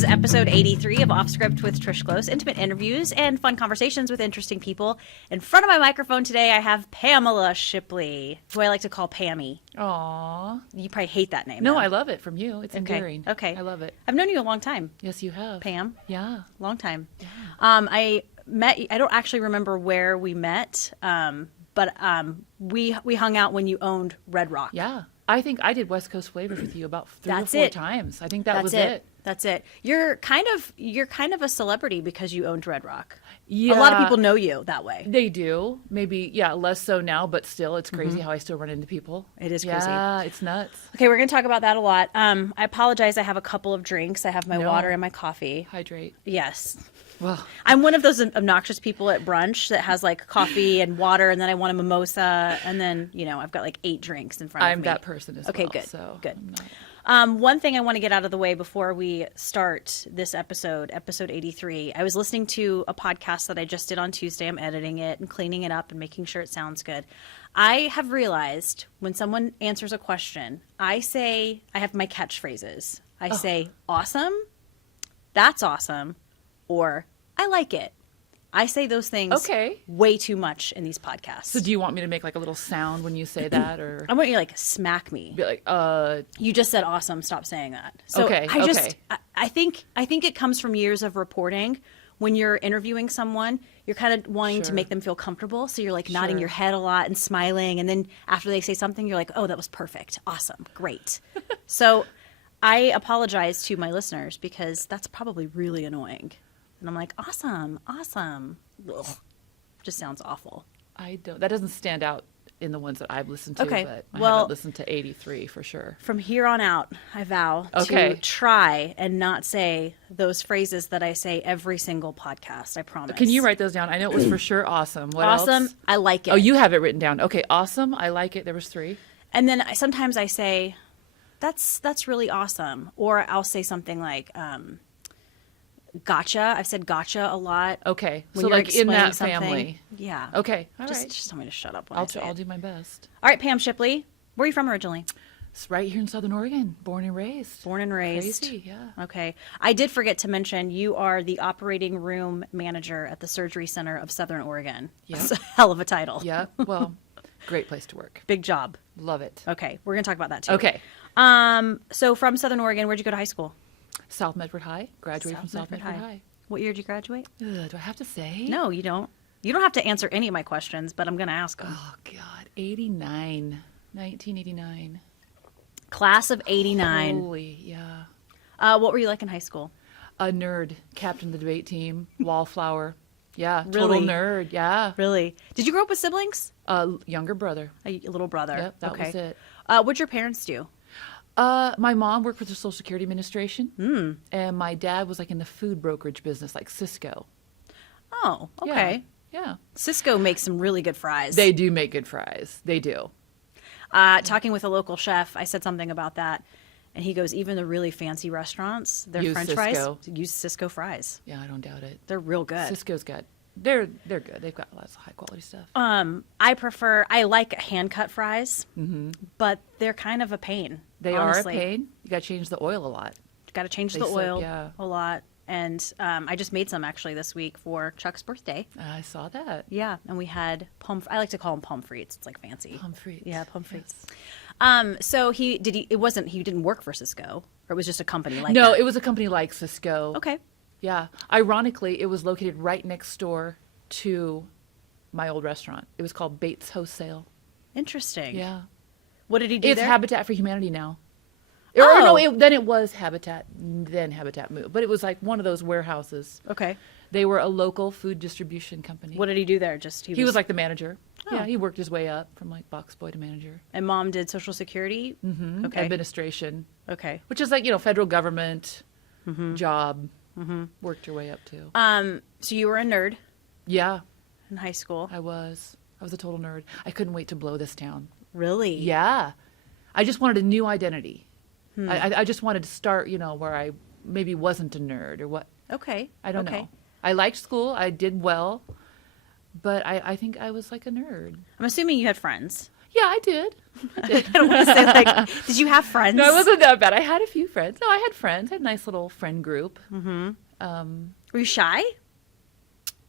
is episode 83 of Off Script with Trish Glose, intimate interviews and fun conversations with interesting people. In front of my microphone today, I have Pamela Shipley, who I like to call Pammy. Aww. You probably hate that name. No, though. I love it from you. It's endearing. Okay. I love it. I've known you a long time. Yes, you have. Pam. Yeah. Long time. Yeah. I don't actually remember where we met, but we hung out when you owned Red Rock. Yeah. I think I did West Coast Flavors with you about three That's or four it. times. I think that was it. That's it. You're kind of a celebrity because you owned Red Rock. Yeah. A lot of people know you that way. They do. Maybe, yeah, less so now, but still, it's crazy how I still run into people. It is crazy. Yeah, it's nuts. Okay, we're going to talk about that a lot. I apologize. I have a couple of drinks. I have my water and my coffee. Hydrate. Yes. Well, I'm one of those obnoxious people at brunch that has like coffee and water, and then I want a mimosa, and then, I've got like 8 drinks in front of me. I'm that person as well. Okay, good. So good. I'm not... One thing I want to get out of the way before we start this episode 83, I was listening to a podcast that I just did on Tuesday. I'm editing it and cleaning it up and making sure it sounds good. I have realized when someone answers a question, I have my catchphrases. I say, awesome, that's awesome, or I like it. I say those things way too much in these podcasts. So do you want me to make like a little sound when you say that, or I want you to like smack me. be like, You just said awesome. Stop saying that. So Okay, I think it comes from years of reporting. When you're interviewing someone, you're kind of wanting to make them feel comfortable. So you're like nodding your head a lot and smiling. And then after they say something, you're like, oh, that was perfect. Awesome. Great. So I apologize to my listeners because that's probably really annoying. And I'm like, awesome. Ugh. Just sounds awful. that doesn't stand out in the ones that I've listened to, but I haven't listened to 83 for sure. From here on out, I vow to try and not say those phrases that I say every single podcast. I promise. Can you write those down? I know it was for sure awesome. What awesome, else? I like it. Oh, you have it written down. Okay, awesome, I like it. There was 3. And then sometimes I say, that's really awesome. Or I'll say something like, gotcha. I've said gotcha a lot. Okay, when so you're like in that explaining something. family. Yeah. Okay, all right. Just tell me to shut up when I'll I say I'll it. do my best. All right, Pam Shipley. Where are you from originally? It's right here in Southern Oregon. Born and raised. Born and raised. Crazy, yeah. Okay. I did forget to mention you are the operating room manager at the Surgery Center of Southern Oregon. Yeah. That's a hell of a title. Yeah, well, great place to work. Big job. Love it. Okay. We're going to talk about that too. Okay. So from Southern Oregon, where'd you go to high school? South Medford High. Graduated from South Medford High. What year did you graduate? Do I have to say? No, you don't. You don't have to answer any of my questions, but I'm going to ask them. Oh, God. 1989. Class of 89. Holy, yeah. What were you like in high school? A nerd. Captain of the debate team. Wallflower. Yeah. Really? Total nerd. Yeah. Really? Did you grow up with siblings? Younger brother. A little brother. Yep, that was it. What'd your parents do? My mom worked for the Social Security Administration, and my dad was like in the food brokerage business, like Cisco. Oh, okay. Yeah. Cisco makes some really good fries. They do make good fries. They do. Talking with a local chef, I said something about that, and he goes, even the really fancy restaurants, their Use French Cisco. fries use Cisco fries. Yeah, I don't doubt it. They're real good. Cisco's got, they're good. They've got lots of high quality stuff. I like hand cut fries, but they're kind of a pain. They honestly. are a pain. You got to change the oil a lot. Got to change the oil a lot. And I just made some actually this week for Chuck's birthday. I saw that. Yeah, and we had I like to call them pommes frites. It's like fancy. Pommes frites. Yeah, pommes frites. Yes. So he didn't work for Cisco, or it was just a company like that? No, it was a company like Cisco. Okay. Yeah. Ironically, it was located right next door to my old restaurant. It was called Bates Wholesale. Interesting. Yeah. What did he do It's there? Habitat for Humanity now. Oh. Or no, then it was Habitat, then Habitat moved. But it was like one of those warehouses. Okay. They were a local food distribution company. What did he do there? He was like the manager. Oh. Yeah, he worked his way up from like box boy to manager. And Mom did Social Security? Mm-hmm. Okay. Administration. Okay. Which is like, federal government job. Mm-hmm. Worked your way up to. So you were a nerd Yeah, in high school? I was a total nerd. I couldn't wait to blow this town. Really? Yeah. I just wanted a new identity. I just wanted to start, where I maybe wasn't a nerd or what. Okay. I don't know. I liked school. I did well. But I think I was like a nerd. I'm assuming you had friends. Yeah, I did. I don't want to say like, did you have friends? No, it wasn't that bad. I had a few friends. No, I had friends. I had a nice little friend group. Were you shy?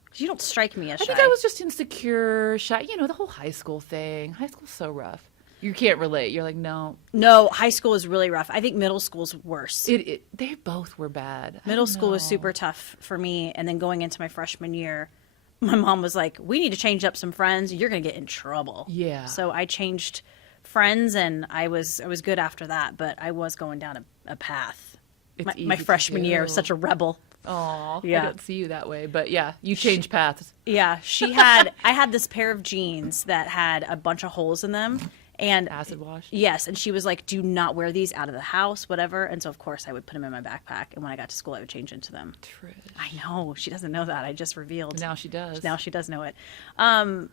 'Cause you don't strike me as shy. I think I was just insecure, shy. You know, the whole high school thing. High school's so rough. You can't relate. You're like, no. No, high school is really rough. I think middle school's worse. They both were bad. Middle school was super tough for me. And then going into my freshman year, my mom was like, we need to change up some friends. You're going to get in trouble. Yeah. So I changed friends, and I was good after that. But I was going down a path. My freshman year, I was such a rebel. Oh, yeah. I don't see you that way. But yeah, you changed paths. Yeah. I had this pair of jeans that had a bunch of holes in them. And acid wash. Yes, and she was like, "Do not wear these out of the house, whatever." And so, of course, I would put them in my backpack, and when I got to school, I would change into them. Trish. I know she doesn't know that. I just revealed. Now she does. Now she does know it.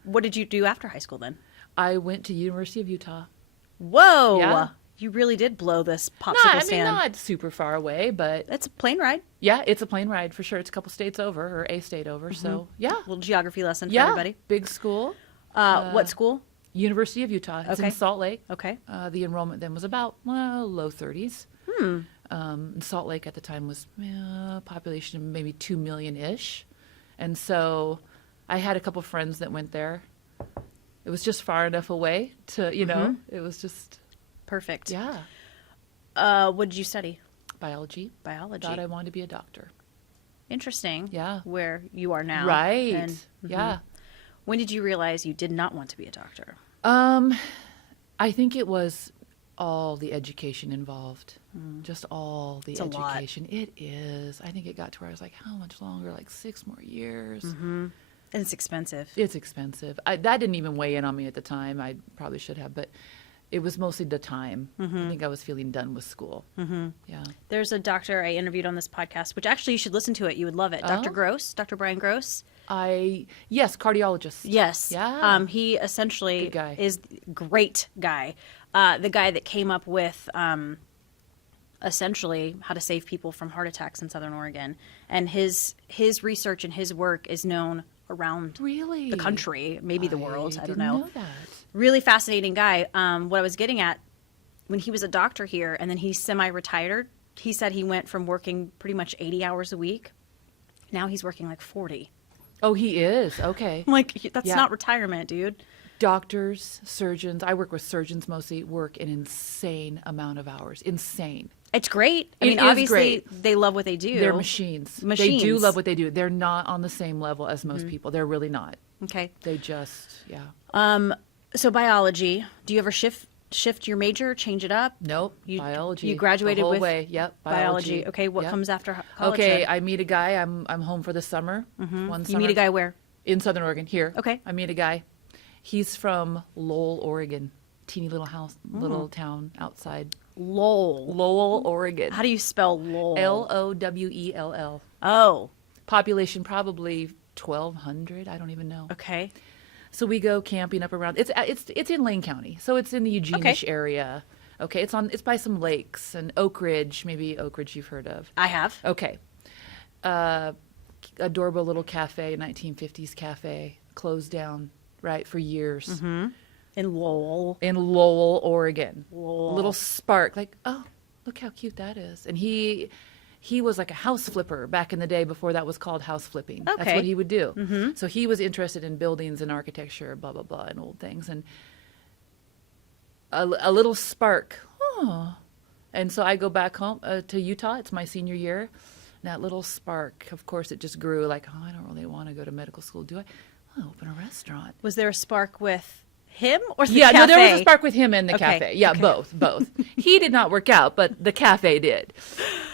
What did you do after high school then? I went to University of Utah. Whoa! Yeah. You really did blow this popsicle No, I mean stand. not super far away, but It's a plane ride. yeah, it's a plane ride for sure. It's a couple states over, or a state over. So yeah, Little geography lesson for yeah, everybody. big school. What school? University of Utah. It's Okay. in Salt Lake. Okay. The enrollment then was about low 30s. And Salt Lake at the time was population of maybe 2 million-ish. And so I had a couple friends that went there. It was just far enough away to, you know, it was just, Perfect. yeah, What did you study? biology. Biology. Thought I wanted to be a doctor. Interesting. Yeah. Where you are now. Right. And, Yeah. When did you realize you did not want to be a doctor? I think it was all the education involved. Just all the It's a lot. education. It is. I think it got to where I was like, how much longer? Like 6 more years. And it's expensive. It's expensive. That didn't even weigh in on me at the time. I probably should have, but it was mostly the time. I think I was feeling done with school. Yeah. There's a doctor I interviewed on this podcast, which actually you should listen to it. You would love it. Dr. Oh. Gross, Dr. Brian Gross. Yes, cardiologist. Yes. Yeah. He essentially Good guy. is great guy. The guy that came up with essentially how to save people from heart attacks in Southern Oregon. And his research and his work is known around Really? the country, maybe the world. I don't didn't know. that. Really fascinating guy. What I was getting at, when he was a doctor here and then he semi-retired, he said he went from working pretty much 80 hours a week. Now he's working like 40. Oh, he is. Okay. I'm like, that's Yeah. not retirement, dude. Doctors, surgeons, I work with surgeons mostly, work an insane amount of hours. Insane. It's great. I It mean, is obviously, great. they love what they do. They're machines. They do Machines. love what they do. They're not on the same level as most people. They're really not. Okay. They just, yeah. So biology, do you ever shift your major, change it up? Nope. You- biology. you graduated the whole with way. Yep. Biology. Okay, what Yep. comes after college? Okay, then? I meet a guy. I'm home for the summer. One You summer. meet a guy where? in Southern Oregon. Here. Okay. I meet a guy. He's from Lowell, Oregon. Teeny little house, little town outside Lowell. Lowell, Oregon. How do you spell Lowell? Lowell. Oh, Population probably 1,200. I don't even know. okay. So we go camping up around. It's in Lane County, so it's in the Eugene-ish area. Okay, it's by some lakes and Oak Ridge. Maybe Oak Ridge you've heard of. I have. Okay. Adorable little cafe, 1950s cafe, closed down, right, for years. In Lowell. In Lowell, Oregon. Lowell. A little spark, like, oh, look how cute that is. And he was like a house flipper back in the day before that was called house flipping. That's Okay. what he would do. So he was interested in buildings and architecture, blah, blah, blah, and old things. And a little spark. Oh. And so I go back home to Utah. It's my senior year. And that little spark, of course, it just grew like, oh, I don't really want to go to medical school, do I? I'll open a restaurant. Was there a spark with him or the Yeah, cafe? no, there was a spark with him and the Okay, cafe. Yeah, okay. both. He did not work out, but the cafe did.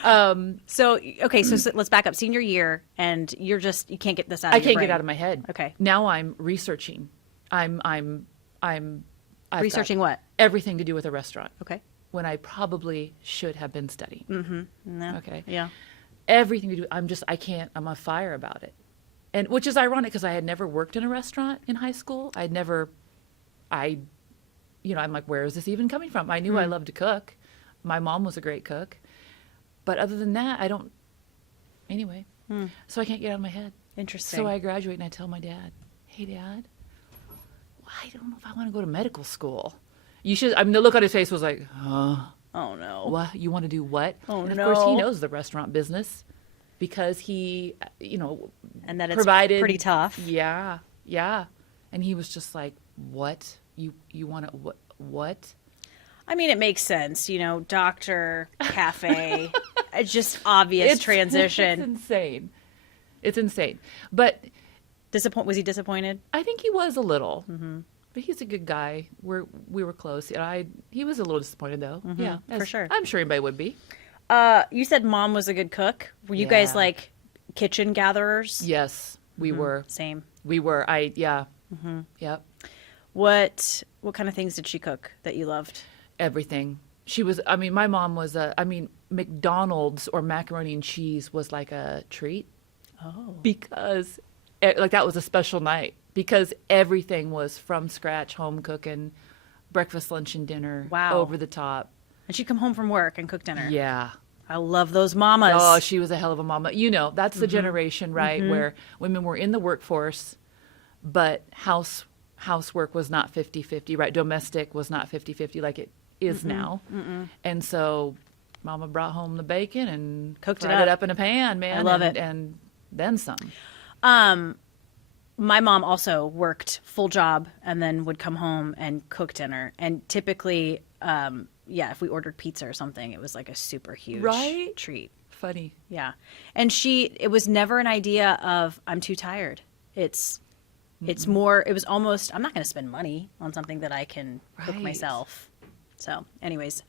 So, okay, so let's back up. Senior year, and you can't get this out of I your can't brain. get out of my head. Okay. Now I'm researching. I've Researching got what? everything to do with a restaurant. Okay. When I probably should have been studying. No. Okay. Yeah. Everything to do. I can't. I'm on fire about it, and which is ironic because I had never worked in a restaurant in high school. I'm like, where is this even coming from? I knew I loved to cook. My mom was a great cook, but other than that, I don't. Anyway, so I can't get out of my head. Interesting. So I graduate and I tell my dad, "Hey, Dad, wow, I don't know if I want to go to medical school. You should. I mean, the look on his face was like, Oh no. what? You want to do what? Oh, and of no. course, he knows the restaurant business because he, And that it's provided pretty tough. Yeah, yeah. And he was just like, what? You want to what? I mean, it makes sense, doctor, cafe, it's just obvious transition. It's insane. It's insane. But Was he disappointed? I think he was a little. Mm-hmm. But he's a good guy. We were close. He was a little disappointed though. Mm-hmm, yeah, for sure. I'm sure anybody would be. You said mom was a good cook. Were you guys like kitchen gatherers? Yes, we were. Same. We were. Mm-hmm. Yep. What kind of things did she cook that you loved? Everything. She was. I mean, my mom was McDonald's or macaroni and cheese was like a treat. Oh. Because that was a special night. Because everything was from scratch, home cooking, breakfast, lunch, and dinner. Wow. Over the top. And she'd come home from work and cook dinner. Yeah. I love those mamas. Oh, she was a hell of a mama. That's the generation, right, where women were in the workforce, but housework was not 50-50, right? Domestic was not 50-50 like it is now. And so mama brought home the bacon and cooked fried it up in a pan, man. I love it. And then some. My mom also worked full job and then would come home and cook dinner. And typically, if we ordered pizza or something, it was like a super huge treat. Funny. Yeah. And it was never an idea of, I'm too tired. It's more, it was almost, I'm not going to spend money on something that I can cook myself. So anyways,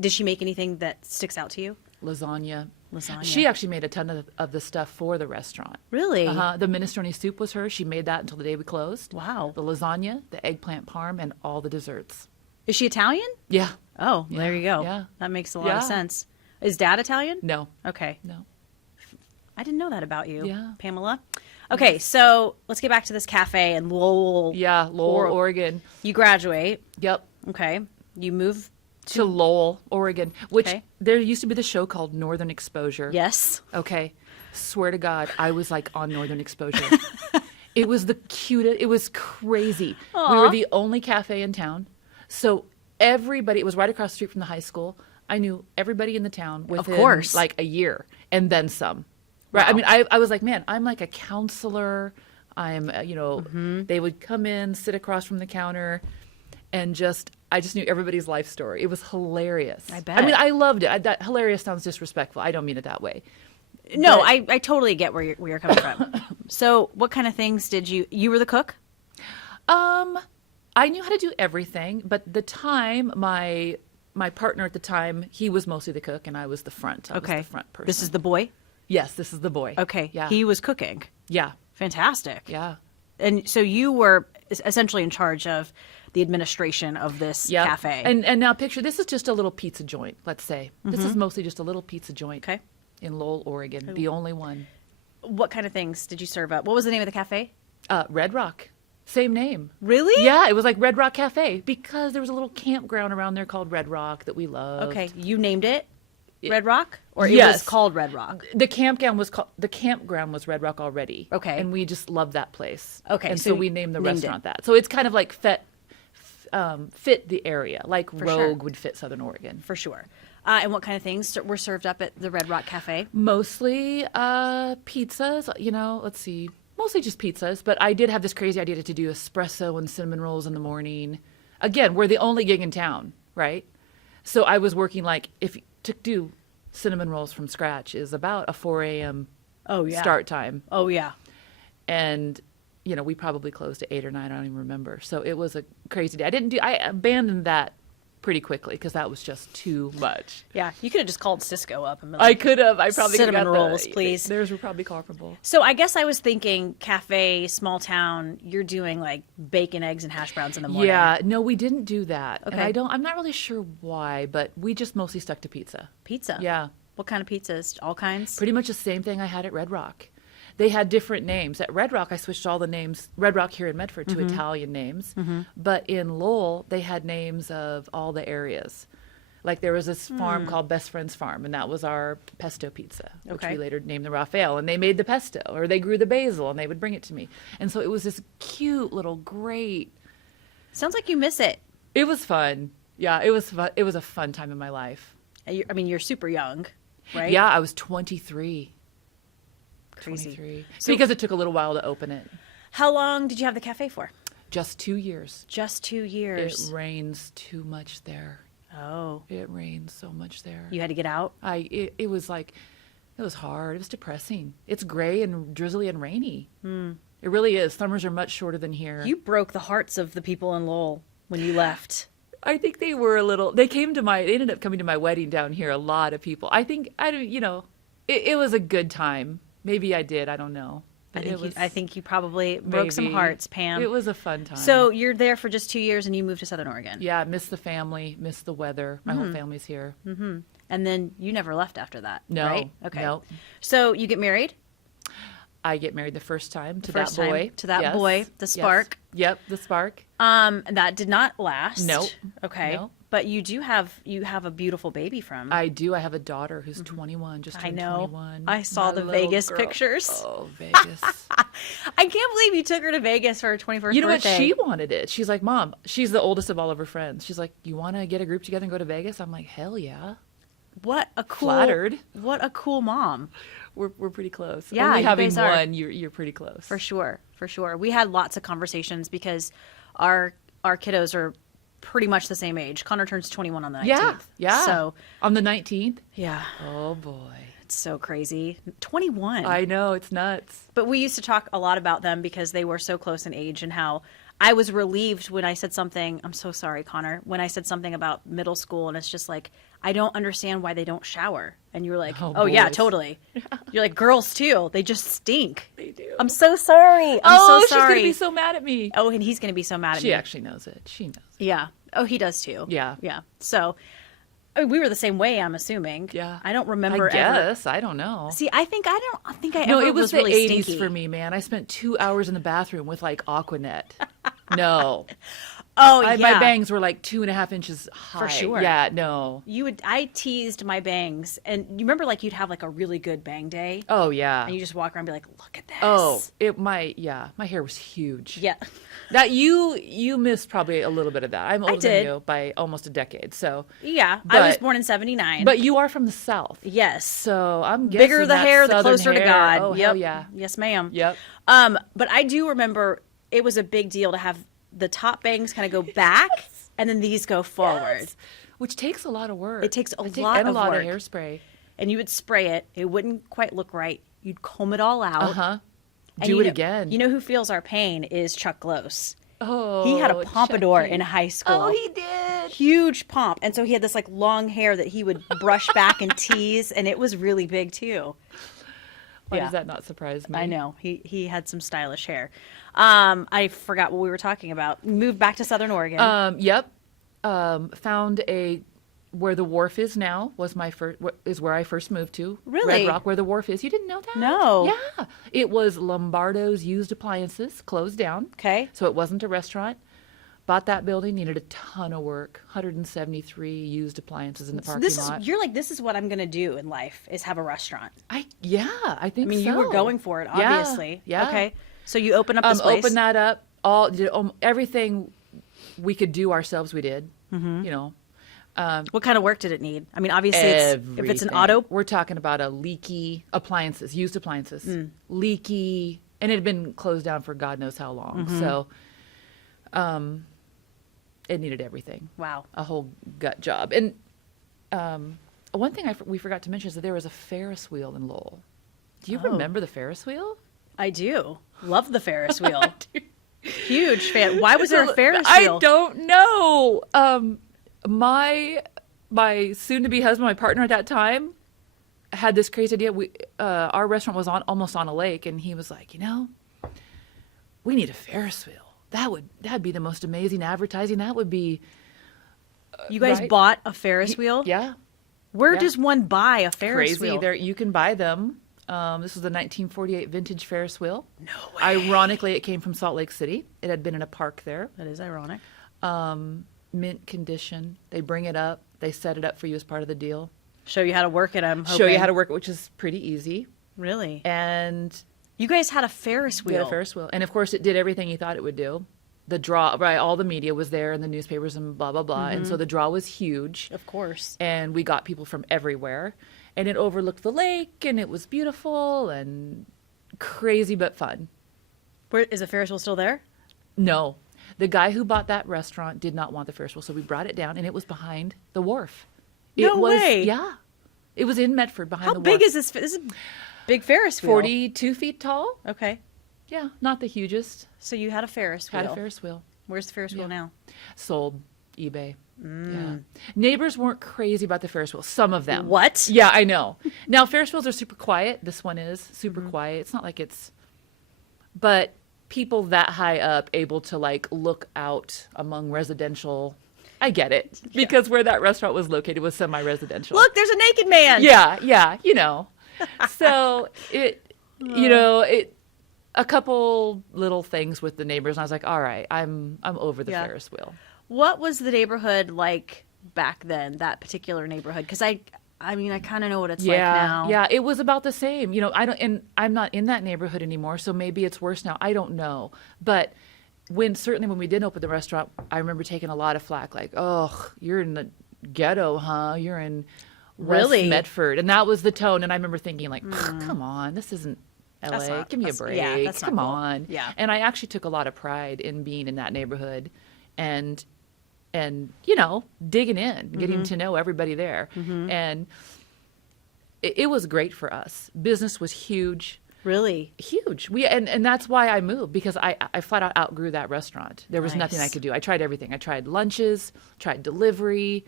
did she make anything that sticks out to you? Lasagna. Lasagna. She actually made a ton of the stuff for the restaurant. Really? The minestrone soup was hers. She made that until the day we closed. Wow. The lasagna, the eggplant parm, and all the desserts. Is she Italian? Yeah. Oh, well, there you go. Yeah. That makes a lot of sense. Is Dad Italian? No. Okay. No. I didn't know that about you, Yeah. Pamela. Okay, so let's get back to this cafe in Lowell. Yeah, Lowell, Oregon. You graduate. Yep. Okay. You move To Lowell, Oregon, which Okay. there used to be the show called Northern Exposure. Yes. Okay. Swear to God, I was like on Northern Exposure. It was the cutest. It was crazy. Aw. We were the only cafe in town. So everybody, it was right across the street from the high school. I knew everybody in the town within course. like a year and then some. Right. Wow. I mean, I was like, man, I'm like a counselor. I'm, they would come in, sit across from the counter and I just knew everybody's life story. It was hilarious. I bet. I mean, I loved it. That hilarious sounds disrespectful. I don't mean it that way. No, But- I totally get where you're coming from. So what kind of things did you were the cook? I knew how to do everything, but the time my partner at the time, he was mostly the cook and I was the front. I was the front person. This is the boy? Yes, this is the boy. Okay. Yeah. He was cooking. Yeah. Fantastic. Yeah. And so you were essentially in charge of the administration of this Yeah. cafe. And now picture, this is just a little pizza joint, let's say. This is mostly just a little pizza joint. Okay. In Lowell, Oregon. The only one. What kind of things did you serve up? What was the name of the cafe? Red Rock. Same name. Really? Yeah, it was like Red Rock Cafe because there was a little campground around there called Red Rock that we loved. Okay. You named it Red Rock? Or it was Yes. called Red Rock? The campground was Red Rock already. Okay. And we just loved that place. Okay, And so so we named the named restaurant that. So it's kind of like fit the area, like For Rogue sure. would fit Southern Oregon. For sure. And what kind of things were served up at the Red Rock Cafe? Mostly pizzas, let's see. Mostly just pizzas, but I did have this crazy idea to do espresso and cinnamon rolls in the morning. Again, we're the only gig in town, right? So I was working to do cinnamon rolls from scratch is about a 4 a.m. Oh, yeah. start time. Oh, yeah. And, we probably closed at 8 or 9. I don't even remember. So it was a crazy day. I abandoned that pretty quickly because that was just too much. Yeah. You could have just called Cisco up and been I like, could have. I probably cinnamon could have got rolls, please. Theirs were probably comparable. So I guess I was thinking cafe, small town, you're doing like bacon, eggs, and hash browns in the morning. Yeah, no, we didn't do that. Okay. And I'm not really sure why, but we just mostly stuck to pizza. Pizza. Yeah. What kind of pizzas? All kinds? Pretty much the same thing I had at Red Rock. They had different names. At Red Rock, I switched all the names, Red Rock here in Medford, to Italian names. But in Lowell, they had names of all the areas. Like there was this farm called Best Friend's Farm, and that was our pesto pizza, which Okay. we later named the Raphael. And they made the pesto, or they grew the basil, and they would bring it to me. And so it was this cute little great. Sounds like you miss it. It was fun. Yeah, it was fun. It was a fun time in my life. I mean, you're super young, right? Yeah, I was 23. Crazy. 23. So- Because it took a little while to open it. How long did you have the cafe for? Just 2 years. Just 2 years. It rains too much there. Oh, It rains so much there. you had to get out? It was like, it was hard. It was depressing. It's gray and drizzly and rainy. It really is. Summers are much shorter than here. You broke the hearts of the people in Lowell when you left. I think they were a little, they ended up coming to my wedding down here, a lot of people. I think, it was a good time. Maybe I did. I don't know. But I think you probably broke some maybe. hearts, Pam. It was a fun time. So you're there for just 2 years and you moved to Southern Oregon. Yeah, miss the family, miss the weather. My whole family's here. And then you never left after that, No, right? Okay. no. So you get married? I get married the first time to First that time boy. to that Yes, boy, the yes. spark. Yep, the spark. That did not last. Nope. Okay. Nope. But you have a beautiful baby from. I do. I have a daughter who's 21, just I turned know. 21. I saw My the little Vegas girl. pictures. Oh, Vegas. I can't believe you took her to Vegas for her 21st You know birthday. what? She wanted it. She's like, Mom, she's the oldest of all of her friends. She's like, you want to get a group together and go to Vegas? I'm like, hell yeah. What a cool. Flattered. What a cool mom. We're pretty close. Yeah, Only you having guys are. one, you're pretty close. For sure. For sure. We had lots of conversations because our kiddos are pretty much the same age. Connor turns 21 on the 19th. Yeah, yeah. So, on the 19th? yeah, Oh, boy. it's so crazy. 21. I know, it's nuts. But we used to talk a lot about them because they were so close in age and how I was relieved when I said something. I'm so sorry, Connor. When I said something about middle school and it's just like, I don't understand why they don't shower. And you were like, Oh, oh yeah, boys. totally. You're like, girls too. They just stink. They do. I'm so sorry. I'm oh, so she's going sorry. to be so mad at me. Oh, and he's going to be so mad at me. She actually knows it. She knows it. Yeah. Oh, he does too. Yeah. Yeah. So I mean, we were the same way, I'm assuming. Yeah. I don't remember I ever. guess. I don't know. See, I think I No, ever it was the really 80s stinky. for me, man. I spent 2 hours in the bathroom with like Aquanet. No. Oh, My yeah. bangs were like 2.5 inches high. sure. Yeah, no. I teased my bangs, and you remember like you'd have like a really good bang day, Oh, yeah. and you just walk around and be like, look at this. Oh, my hair was huge. Yeah. That you missed probably a little bit of that. I'm older did. than you by almost a decade. So, Yeah. I was But- born in 79. but you are from the South. yes. So I'm guessing Bigger the that hair, the Southern closer to hair- God. Oh, yep. hell yeah. Yes, ma'am. Yep. But I do remember it was a big deal to have the top bangs kind of go back and then these go forward. Yes. Which takes a lot of work. It takes a I think- lot and a of lot work. of hairspray. And you would spray it. It wouldn't quite look right. You'd comb it all out. Uh-huh. And Do you it know- again. You know who feels our pain is Chuck Glose. Oh, He had a pompadour Chucky. in high school. Oh, he did. Huge pomp. And so he had this like long hair that he would brush back and tease, and it was really big too. Why Yeah. does that not surprise me? I know. He had some stylish hair. I forgot what we were talking about. Moved back to Southern Oregon. Yep. Found where the wharf is now was is where I first moved to. Really? Red Rock, where the wharf is. You didn't know that? No. Yeah. It was Lombardo's Used Appliances, closed down. Okay. So it wasn't a restaurant. Bought that building, needed a ton of work. 173 used appliances in the So parking lot. you're like, this is what I'm going to do in life is have a restaurant. I think I mean, you so. were going for it, Yeah, obviously. yeah. Okay. So you open up this place. Open that up. Everything we could do ourselves, we did. Mm-hmm. You know, What kind of work did it need? I mean, obviously, if it's an everything. auto. We're talking about a leaky appliances, used appliances, Mm. leaky, and it had been closed down for God knows how long. Mm-hmm. So, it needed everything. Wow. A whole gut job. And one thing we forgot to mention is that there was a Ferris wheel in Lowell. Do you Oh. remember the Ferris wheel? I do. Love the Ferris wheel. Huge fan. Why was there a Ferris wheel? I don't know. My soon-to-be husband, my partner at that time, had this crazy idea. Our restaurant was almost on a lake, and he was like, we need a Ferris wheel. That'd be the most amazing advertising. That would be You guys right? bought a Ferris wheel? yeah, Where yeah. does one buy a Ferris crazy. wheel? There you can buy them. This was the 1948 vintage Ferris wheel. No way. Ironically, it came from Salt Lake City. It had been in a park there. That is ironic. mint condition. They bring it up. They set it up for you as part of the deal. Show you how to work it, I'm hoping. Show you how to work it, which is pretty easy. Really? And You guys had a Ferris wheel. we had a Ferris wheel. And of course, it did everything you thought it would do. The draw, right? All the media was there and the newspapers and blah, blah, blah. And so the draw was huge. Of course. And we got people from everywhere. And it overlooked the lake and it was beautiful and crazy but fun. Where is the Ferris wheel still there? No. The guy who bought that restaurant did not want the Ferris wheel, so we brought it down, and it was behind the wharf. No way. Yeah. It was in Medford behind How the wharf. big is this? This is a big Ferris wheel. 42 feet tall. Okay. Yeah, not the hugest. So you had a Ferris wheel. Had a Ferris wheel. Where's the Ferris wheel now? Sold. eBay. Yeah. Neighbors weren't crazy about the Ferris wheel. Some of them. What? Yeah, I know. Now, Ferris wheels are super quiet. This one is super quiet. It's not like it's... But people that high up able to, like, look out among residential... I get it. Because where that restaurant was located was semi-residential. Look, there's a naked man. Yeah, you know. So, a couple little things with the neighbors, and I was like, all right, I'm over the Ferris wheel. What was the neighborhood like back then, that particular neighborhood? Because I kind of know what it's like now. Yeah, it was about the same. You know, I'm not in that neighborhood anymore, so maybe it's worse now. I don't know. But certainly when we did open the restaurant, I remember taking a lot of flack, like, oh, you're in the ghetto, huh? You're in West Medford. And that was the tone. And I remember thinking, like, come on, this isn't LA. Give me a break. Yeah, that's come not cool. on. Yeah. And I actually took a lot of pride in being in that neighborhood and digging in, getting to know everybody there. And it was great for us. Business was huge. Really? Huge. And that's why I moved, because I flat out outgrew that restaurant. There was nothing I could do. I tried everything. I tried lunches, tried delivery.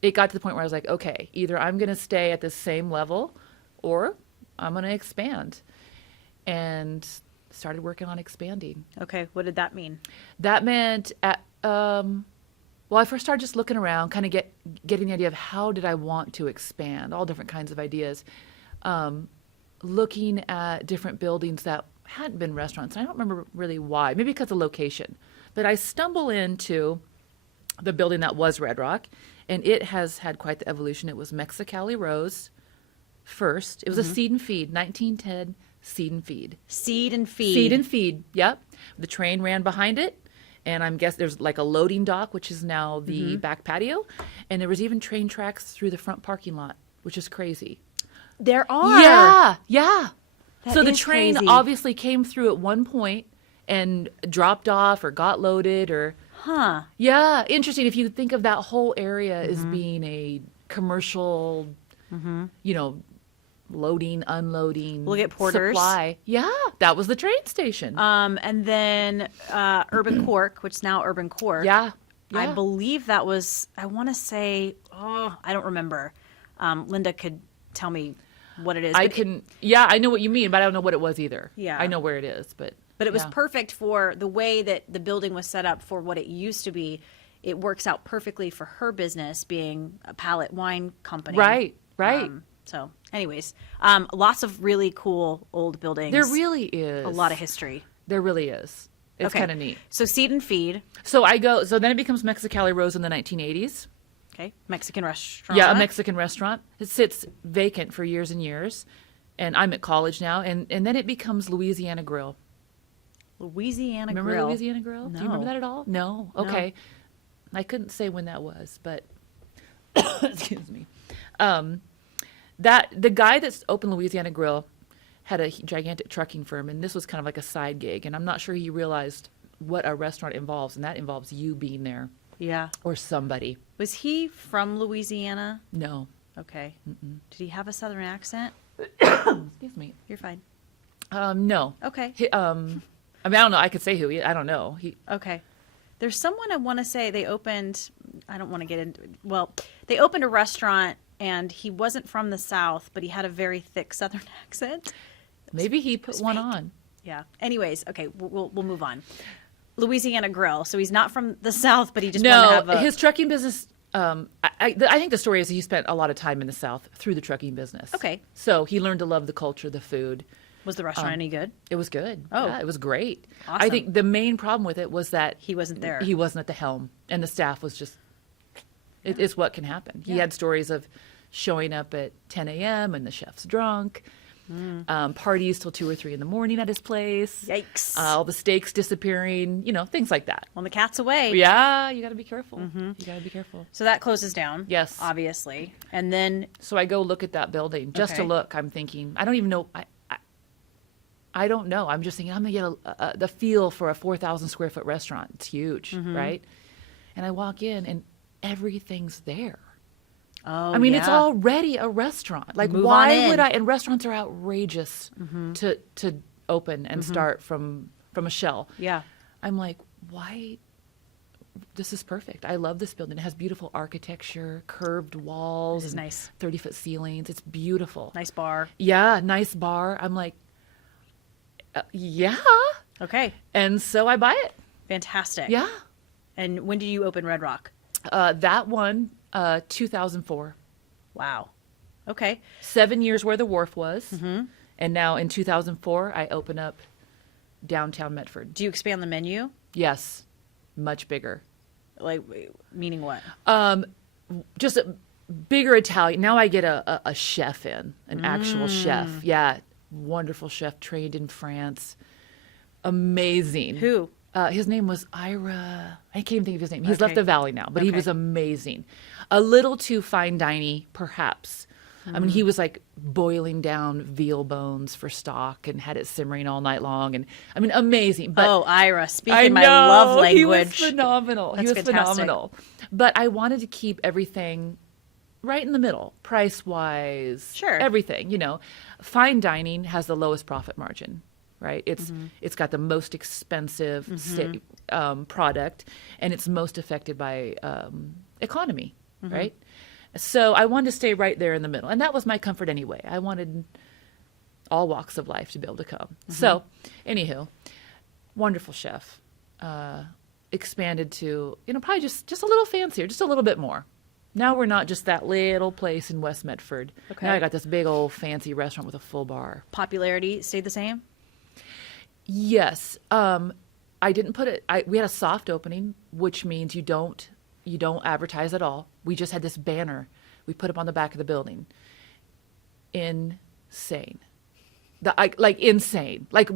It got to the point where I was like, okay, either I'm going to stay at the same level or I'm going to expand. And started working on expanding. Okay. What did that mean? That meant I first started just looking around, kind of getting the idea of how did I want to expand, all different kinds of ideas. Looking at different buildings that hadn't been restaurants. I don't remember really why, maybe because of location. But I stumble into the building that was Red Rock, and it has had quite the evolution. It was Mexicali Rose first. It was a seed and feed, 1910 seed and feed. Seed and feed. Seed and feed, yep. The train ran behind it. And I'm guessing there's like a loading dock, which is now the back patio. And there was even train tracks through the front parking lot, which is crazy. There are. Yeah. That So the is train crazy. obviously came through at one point and dropped off or got loaded or... Huh. Yeah, interesting. If you think of that whole area as being a commercial, loading, unloading, We'll get porters. supply. Yeah, that was the train station. And then Urban Cork, which is now Urban Cork. Yeah. I believe that was, I want to say, I don't remember. Linda could tell me what it is. I know what you mean, but I don't know what it was either. Yeah. I know where it is, but it was perfect for the way that the building was set up for what it used to be. It works out perfectly for her business being a pallet wine company. Right. So anyways, lots of really cool old buildings. There really is. A lot of history. There really is. It's kind of neat. So seed and feed. So then it becomes Mexicali Rose in the 1980s. Okay. Mexican restaurant. Yeah, a Mexican restaurant. It sits vacant for years and years. And I'm at college now. And then it becomes Louisiana Grill. Louisiana Remember Grill. Louisiana Grill? No. Do you remember that at all? No? Okay. No. I couldn't say when that was, but excuse me. The guy that's opened Louisiana Grill had a gigantic trucking firm, and this was kind of like a side gig. And I'm not sure he realized what a restaurant involves, and that involves you being there. Yeah. Or somebody. Was he from Louisiana? No. Okay. Did he have a Southern accent? Excuse me. You're fine. No. Okay. I don't know. I could say who I don't know. Okay. There's someone I want to say they opened, I don't want to get into, they opened a restaurant and he wasn't from the South, but he had a very thick Southern accent. Maybe he put one on. Yeah. Anyways, okay, we'll move on. Louisiana Grill. So he's not from the South, but he just wanted to have his trucking business. I think the story is he spent a lot of time in the South through the trucking business. Okay. So he learned to love the culture, the food. Was the restaurant any good? It was good. Oh. Yeah, it was great. Awesome. I think the main problem with it was that He wasn't there. He wasn't at the helm, and the staff was just. It's what can happen. He had stories of showing up at 10 a.m. and the chef's drunk. Parties till 2 or 3 in the morning at his place. Yikes. All the steaks disappearing, things like that. Well, the cat's away. Yeah, you got to be careful. You got to be careful. So that closes down. Yes. Obviously. And then. So I go look at that building just to look. I'm thinking, I don't even know. I don't know. I'm just thinking, I'm going to get the feel for a 4,000 square foot restaurant. It's huge, right? And I walk in and everything's there. Oh, I mean, it's already a restaurant. Like, Move why on in. would I? And restaurants are outrageous to open and start from a shell. Yeah. I'm like, why? This is perfect. I love this building. It has beautiful architecture, curved walls, It is and nice. 30-foot ceilings. It's beautiful. Nice bar. Yeah, nice bar. I'm like, yeah. Okay. And so I buy it. Fantastic. Yeah. And when did you open Red Rock? That one, 2004. Wow. Okay. 7 years where the wharf was. And now in 2004, I open up downtown Medford. Do you expand the menu? Yes. Much bigger. Like, meaning what? Just a bigger Italian. Now I get a chef in, an actual chef. Yeah. Wonderful chef, trained in France. Amazing. Who? His name was Ira. I can't even think of his name. He's left Okay. the valley now, but he Okay. was amazing. A little too fine dining, perhaps. I mean, he was like boiling down veal bones for stock and had it simmering all night long. And I mean, amazing. But Oh, Ira, I speaking my know, love language. He was phenomenal. That's He was fantastic. phenomenal. But I wanted to keep everything right in the middle, price-wise. Sure. Everything, Fine dining has the lowest profit margin, right? It's got the most expensive product, and it's most affected by economy, right? So I wanted to stay right there in the middle, and that was my comfort anyway. I wanted all walks of life to be able to come. So, anywho, wonderful chef. Expanded to, probably just a little fancier, just a little bit more. Now we're not just that little place in West Medford. Okay. Now I got this big old fancy restaurant with a full bar. Popularity stayed the same? Yes. I didn't put it. We had a soft opening, which means you don't advertise at all. We just had this banner we put up on the back of the building. Insane. Like insane. Like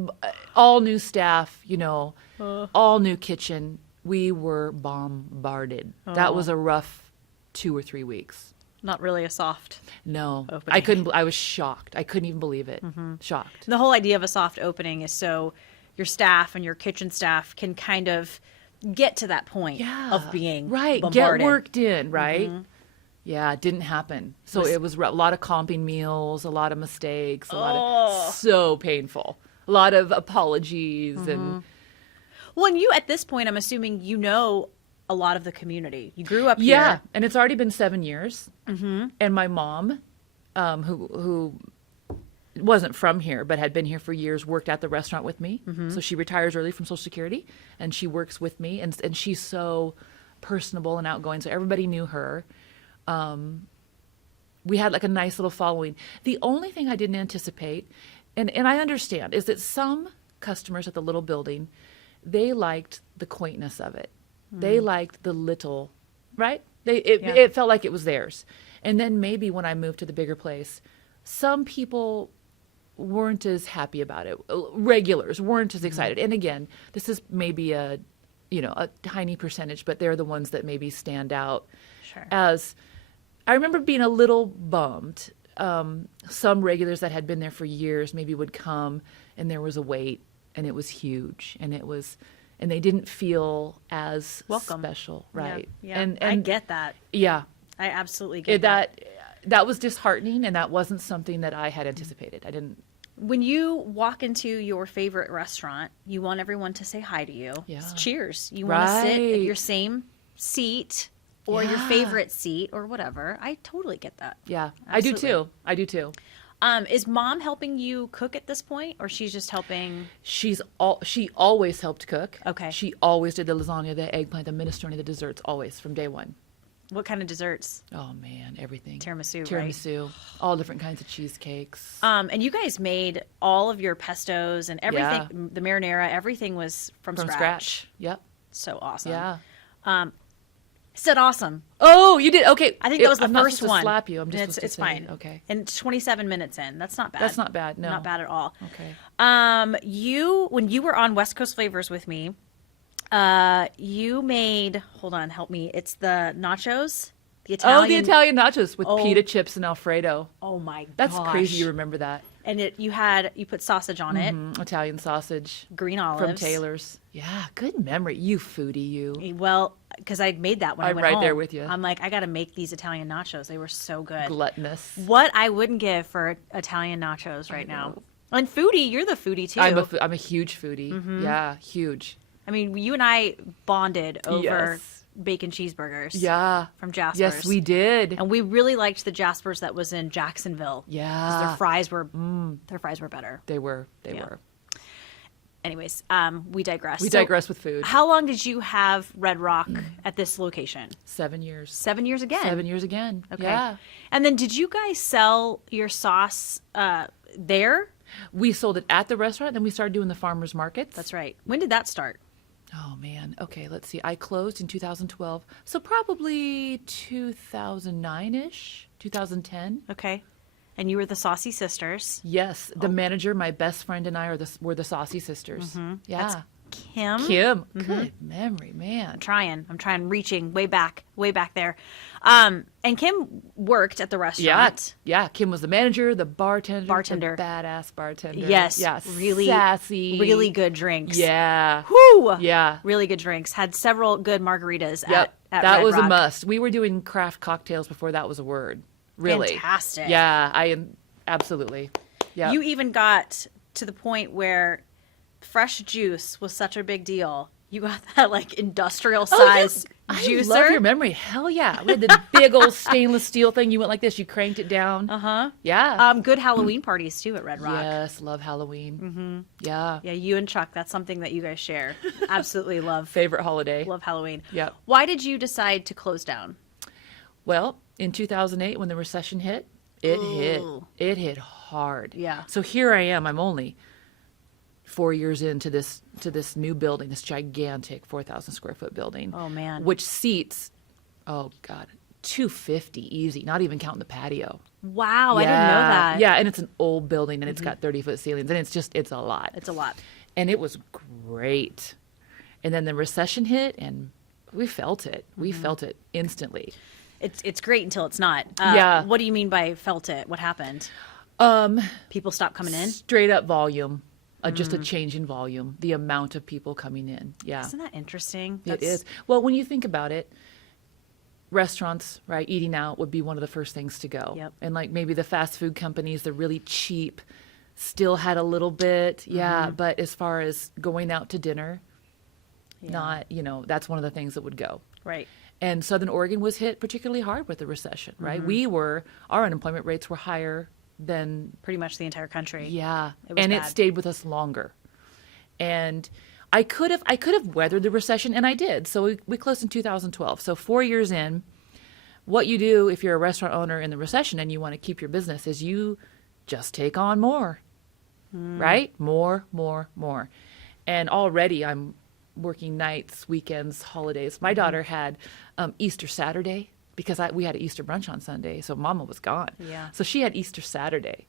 all new staff, all new kitchen. We were bombarded. That was a rough 2 or 3 weeks. Not really a soft No, opening. I was shocked. I couldn't even believe it. Shocked. The whole idea of a soft opening is so your staff and your kitchen staff can kind of get to that point of being right. bombarded. Get worked in, right? Yeah, it didn't happen. So it was a lot of comping meals, a lot of mistakes, a lot of so painful. A lot of apologies and Well, and you at this point, I'm assuming a lot of the community. You grew up yeah, here. and it's already been 7 years. And my mom, who wasn't from here but had been here for years, worked at the restaurant with me. So she retires early from Social Security, and she works with me, and she's so personable and outgoing. So everybody knew her. We had like a nice little following. The only thing I didn't anticipate, and I understand, is that some customers at the little building, they liked the quaintness of it. They liked the little, right? It felt like it was theirs. And then maybe when I moved to the bigger place, some people weren't as happy about it. Regulars weren't as excited. And again, this is maybe a tiny percentage, but they're the ones that maybe stand out. Sure. As I remember being a little bummed. Some regulars that had been there for years maybe would come, and there was a wait, and it was huge, and they didn't feel as Welcome. Special, right? Yeah. And I get that. Yeah, I absolutely get that. That was disheartening, and that wasn't something that I had anticipated. I didn't. When you walk into your favorite restaurant, you want everyone to say hi to you. Yeah. Cheers. You want to sit at Right. your same seat or your Yeah. favorite seat or whatever. I totally get that. Yeah, Absolutely. I do too. Is mom helping you cook at this point, or she's just helping? She always helped cook. Okay. She always did the lasagna, the eggplant, the minestrone, the desserts, always from day one. What kind of desserts? Oh man, everything. Tiramisu, right? Tiramisu, all different kinds of cheesecakes. And you guys made all of your pestos and everything, Yeah. the marinara, everything was from scratch. Yep. So awesome. Yeah. Said awesome. Oh, you did? Okay. I think that was the I'm first not supposed one. to slap you. I'm just it's supposed to fine. say, okay. And 27 minutes in. That's not bad. That's not bad. No. Not bad at all. Okay. When you were on West Coast Flavors with me, you made, hold on, help me. It's the nachos, the Italian. Oh, the Italian nachos with pita chips and Alfredo. Oh my That's gosh. crazy. You remember that? And you put sausage on it, Italian sausage. green olives. From Taylor's. Yeah, good memory. You foodie, you. Well, because I made that when I I'm went right home. there with you. I'm like, I got to make these Italian nachos. They were so good. Gluttonous. What I wouldn't give for Italian nachos right now. And foodie, you're the foodie too. I'm a huge foodie. Yeah, huge. I mean, you and I bonded over Yes. bacon cheeseburgers. Yeah. From Jasper's. Yes, we did. And we really liked the Jasper's that was in Jacksonville. 'Cause Yeah. their fries were better. They were. They Yeah. were. Anyways, we digress. We So, digress with food. How long did you have Red Rock at this location? 7 years. 7 years again. 7 years again. Okay. Yeah. And then did you guys sell your sauce there? We sold it at the restaurant, then we started doing the farmers markets. That's right. When did that start? Oh man. Okay, let's see. I closed in 2012. So probably 2009-ish, 2010. Okay. And you were the Saucy Sisters. Yes, the manager, my best friend, and I were the Saucy Sisters. Yeah. That's Kim. Kim. Good memory, man. I'm trying, reaching way back there. And Kim worked at the Yeah, restaurant. yeah. Kim was the manager, the bartender, Bartender. the badass bartender. Yes. yeah, Really sassy, Really good drinks. Yeah, Whew. yeah. Really good drinks. Had several good margaritas Yep, at that Red was a Rock. must. We were doing craft cocktails before that was a word. Really, Fantastic. Yeah, I am absolutely. Yeah, You even got to the point where fresh juice was such a big deal. You got that like industrial size juicer. I love your memory. Hell yeah, we had the big old stainless steel thing. You went like this. You cranked it down. Yeah. Good Halloween parties too at Red Rock. Yes, love Halloween. Yeah. Yeah, you and Chuck, that's something that you guys share. Absolutely love Favorite holiday. love Halloween. Yep. Why did you decide to close down? Well, in 2008, when the recession hit, it hit. Ooh. It hit hard. Yeah. So here I am. I'm only 4 years into this new building, this gigantic 4,000 square foot building. Oh, man. Which seats, oh God, 250 easy. Not even counting the patio. Wow, I didn't know that. Yeah, and it's an old building, and it's got 30-foot ceilings, and it's a lot. It's a lot. And it was great. And then the recession hit, and we felt it. We felt it instantly. It's great until it's not. Yeah. What do you mean by felt it? What happened? People stopped coming in? Straight up volume. Just a change in volume. The amount of people coming in. Yeah. Isn't that interesting? It is. Well, when you think about it, restaurants, right, eating out would be one of the first things to go. Yep. And like maybe the fast food companies, the really cheap, still had a little bit. Yeah. But as far as going out to dinner, not, that's one of the things that would go. Right. And Southern Oregon was hit particularly hard with the recession, right? Our unemployment rates were higher than Pretty much the entire country. yeah, It was and it bad. stayed with us longer. And I could have weathered the recession, and I did. So we closed in 2012. So 4 years in, what you do if you're a restaurant owner in the recession and you want to keep your business is you just take on more, right? More. And already I'm working nights, weekends, holidays. My daughter had Easter Saturday. Because we had an Easter brunch on Sunday, so Mama was gone. Yeah. So she had Easter Saturday.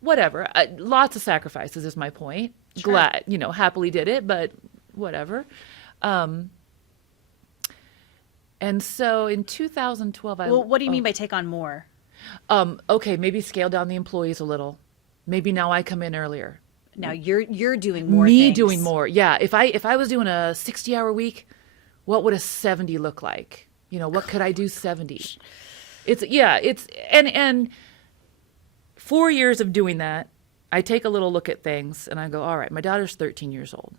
Whatever. Lots of sacrifices is my point. Sure. Glad, happily did it, but whatever. And so in 2012, Well, what do you mean by take on more? okay, maybe scale down the employees a little. Maybe now I come in earlier. Now you're doing more Me things. doing more. Yeah. If I was doing a 60-hour week, what would a 70 look like? What could I do 70? And 4 years of doing that, I take a little look at things and I go, all right, my daughter's 13 years old.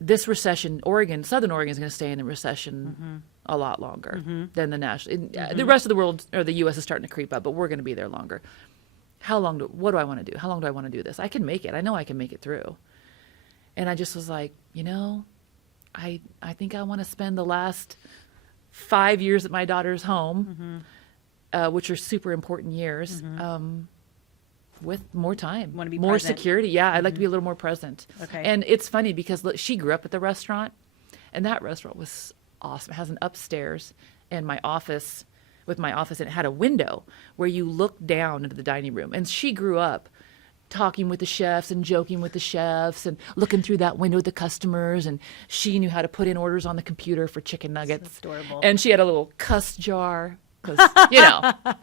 This recession, Southern Oregon is going to stay in the recession a lot longer than the national. The rest of the world or the U.S. is starting to creep up, but we're going to be there longer. What do I want to do? How long do I want to do this? I can make it. I know I can make it through. And I just was like, I think I want to spend the last 5 years at my daughter's home, which are super important years, with more time, Want to be more present. security. Yeah, I'd like to be a little more present. Okay. And it's funny because look, she grew up at the restaurant, and that restaurant was awesome. It has an upstairs, and my office, and it had a window where you look down into the dining room. And she grew up talking with the chefs and joking with the chefs and looking through that window at the customers. And she knew how to put in orders on the computer for chicken nuggets. That's adorable. And she had a little cuss jar because,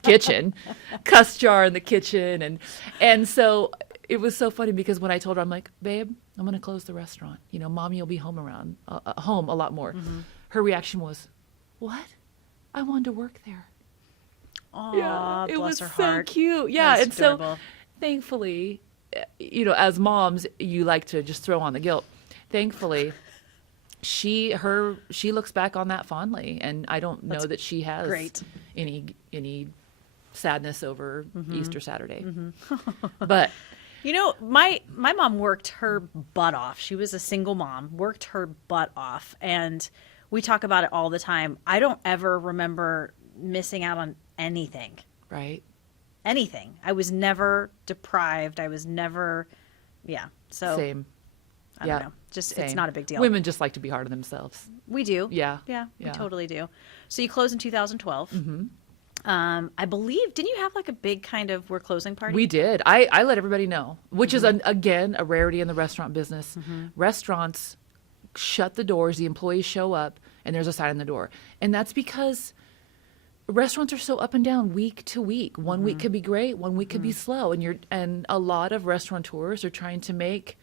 kitchen, cuss jar in the kitchen. And so it was so funny because when I told her, I'm like, babe, I'm going to close the restaurant. Mommy will be home home a lot more. Her reaction was, what? I wanted to work there. Aw, it bless was her so heart. cute. Yeah, That's and adorable. so thankfully, as moms, you like to just throw on the guilt. Thankfully, she looks back on that fondly, and I don't know that she has great. any sadness over Easter Saturday. But my mom worked her butt off. She was a single mom, worked her butt off, and we talk about it all the time. I don't ever remember missing out on anything. right. Anything. I was never deprived. I was never, So Same. I don't know. Just it's Same. not a big deal. Women just like to be hard on themselves. We do. Yeah. Yeah, we Yeah. totally do. So you closed in 2012. I believe, didn't you have like a big kind of we're closing party? We did. I let everybody know, which is, again, a rarity in the restaurant business. Restaurants shut the doors, the employees show up, and there's a sign on the door. And that's because restaurants are so up and down week to week. One week could be great, one week could be slow. And a lot of restaurateurs are trying to make,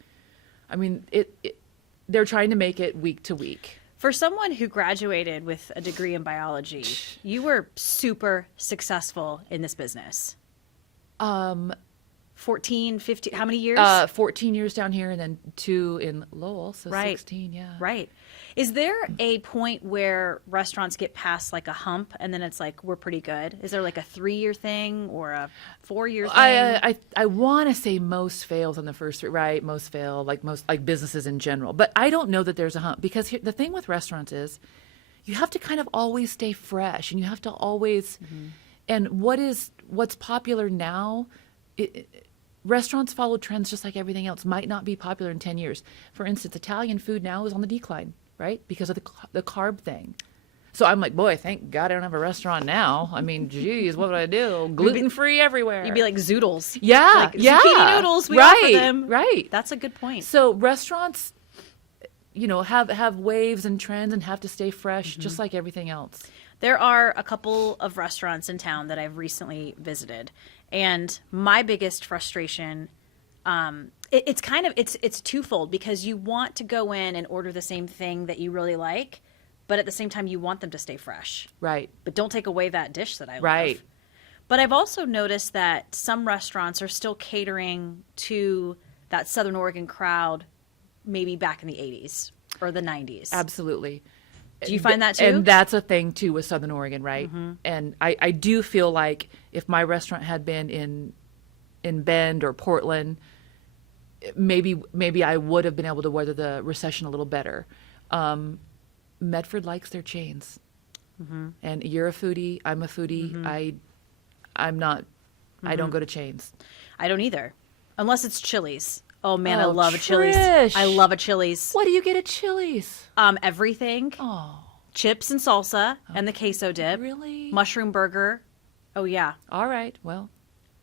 they're trying to make it week to week. For someone who graduated with a degree in biology, you were super successful in this business. 14, 15, how many years? 14 years down here and then 2 in Lowell, so Right. 16, yeah. Right. Is there a point where restaurants get past like a hump and then it's like, we're pretty good? Is there like a 3-year thing or a 4-year thing? I want to say most fails on the first 3, right? Most fail, like businesses in general. But I don't know that there's a hump because the thing with restaurants is you have to kind of always stay fresh and you have to always, and what's popular now, restaurants follow trends just like everything else. Might not be popular in 10 years. For instance, Italian food now is on the decline, right? Because of the carb thing. So I'm like, boy, thank God I don't have a restaurant now. I mean, geez, what would I do? Gluten-free everywhere. You'd be like zoodles. Yeah, Like yeah. zucchini noodles, we offer them. Right. That's a good point. So restaurants, have waves and trends and have to stay fresh just like everything else. There are a couple of restaurants in town that I've recently visited, and my biggest frustration, it's twofold because you want to go in and order the same thing that you really like, but at the same time you want them to stay fresh. Right. But don't take away that dish that I love. Right. But I've also noticed that some restaurants are still catering to that Southern Oregon crowd, maybe back in the 80s or the 90s. Absolutely. Do you find that too? And that's a thing too with Southern Oregon, right? And I do feel like if my restaurant had been in Bend or Portland, maybe I would have been able to weather the recession a little better. Medford likes their chains, and you're a foodie. I'm a foodie. I'm not. I don't go to chains. I don't either, unless it's Chili's. Oh man, I Oh, love a Chili's. Trish. I love a Chili's. What do you get at Chili's? Everything. Oh, Chips and salsa and the queso dip. really? Mushroom burger. Oh yeah. All right. Well,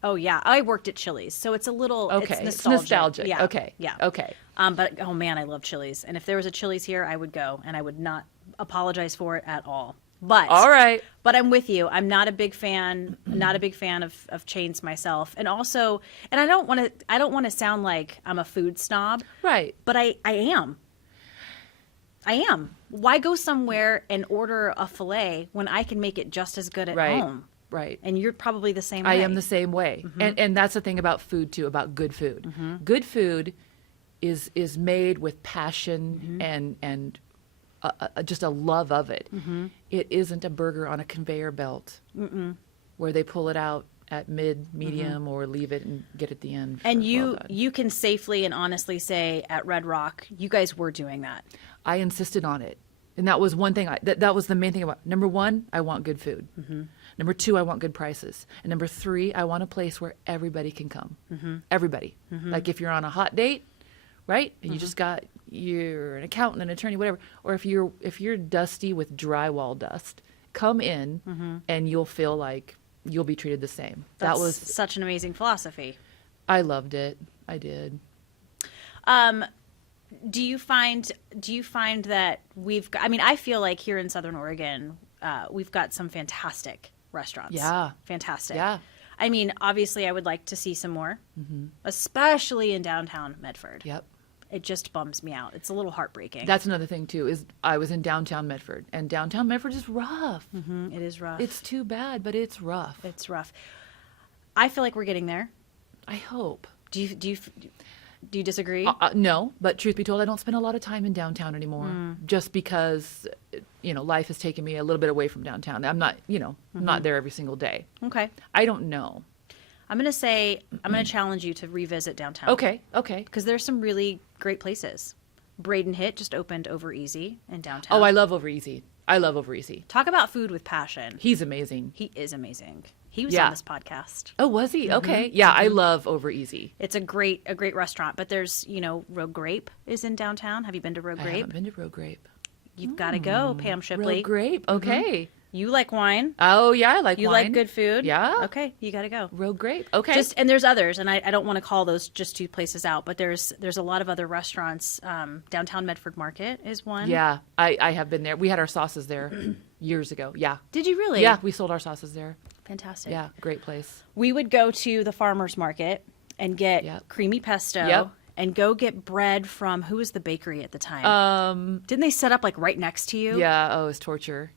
Oh yeah. I worked at Chili's, so it's a little. okay. It's It's nostalgic. Yeah. Okay. Yeah. Okay. But oh man, I love Chili's, and if there was a Chili's here, I would go, and I would not apologize for it at all. But All right. But I'm with you. I'm not a big fan. Not a big fan of chains myself, and also, and I don't want to sound like I'm a food snob, Right. but I am. I am. Why go somewhere and order a filet when I can make it just as good at Right. home? Right. And you're probably the same I way. am the same way. And that's the thing about food too, about good food. Good food is made with passion and just a love of it. It isn't a burger on a conveyor belt where they pull it out at medium or leave it and get at the end. And well you done. you can safely and honestly say at Red Rock, you guys were doing that. I insisted on it. And that was one thing. That was the main thing about. Number one, I want good food. Mm-hmm. Number two, I want good prices. And number three, I want a place where everybody can come. Mm-hmm. Everybody. Mm-hmm. Like if you're on a hot date, right? And you just you're an accountant, an attorney, whatever. Or if you're dusty with drywall dust, come in and you'll feel like you'll be treated the same. That was such an amazing philosophy. I loved it. I did. Do you find that we've got, I mean, I feel like here in Southern Oregon, we've got some fantastic restaurants. Yeah. Fantastic. Yeah. I mean, obviously I would like to see some more, especially in downtown Medford. Yep. It just bums me out. It's a little heartbreaking. That's another thing too, is I was in downtown Medford, and downtown Medford is rough. Mm-hmm. It is rough. It's too bad, but it's rough. It's rough. I feel like we're getting there. I hope. Do you disagree? No, but truth be told, I don't spend a lot of time in downtown anymore, just because, life has taken me a little bit away from downtown. I'm not, I'm not there every single day. Okay. I don't know. I'm going to challenge you to revisit downtown. Okay. Because there's some really great places. Braden Hit just opened Over Easy in downtown. Oh, I love Over Easy. Talk about food with passion. He's amazing. He is amazing. He was on this podcast. Oh, was he? Okay. Yeah, I love Over Easy. It's a great restaurant. But there's, Rogue Grape is in downtown. Have you been to Rogue Grape? I haven't been to Rogue Grape. You've got to go, Pam Shipley. Rogue Grape. Okay. You like wine? Oh, yeah, I like wine. You like good food? Yeah. Okay, you got to go. Rogue Grape. Okay. And there's others, and I don't want to call those just two places out, but there's a lot of other restaurants. Downtown Medford Market is one. Yeah, I have been there. We had our sauces there years ago. Yeah. Did you really? Yeah, we sold our sauces there. Fantastic. Yeah, great place. We would go to the farmer's market and get creamy pesto and go get bread from, who was the bakery at the time? Didn't they set up like right next to you? Yeah, oh, it's torture.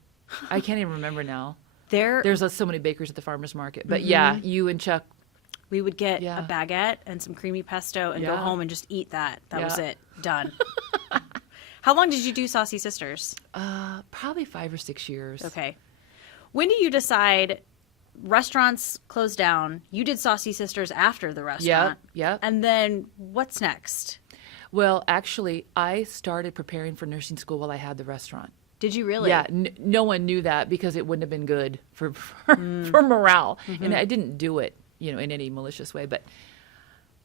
I can't even remember now. There's so many bakers at the farmer's market. But yeah, you and Chuck. We would get a baguette and some creamy pesto and go home and just eat that. That was it. Done. How long did you do Saucy Sisters? Probably 5 or 6 years. Okay. When do you decide restaurants close down? You did Saucy Sisters after the restaurant. Yeah. And then what's next? Well, actually, I started preparing for nursing school while I had the restaurant. Did you really? Yeah. No one knew that because it wouldn't have been good for morale. And I didn't do it, in any malicious way. But,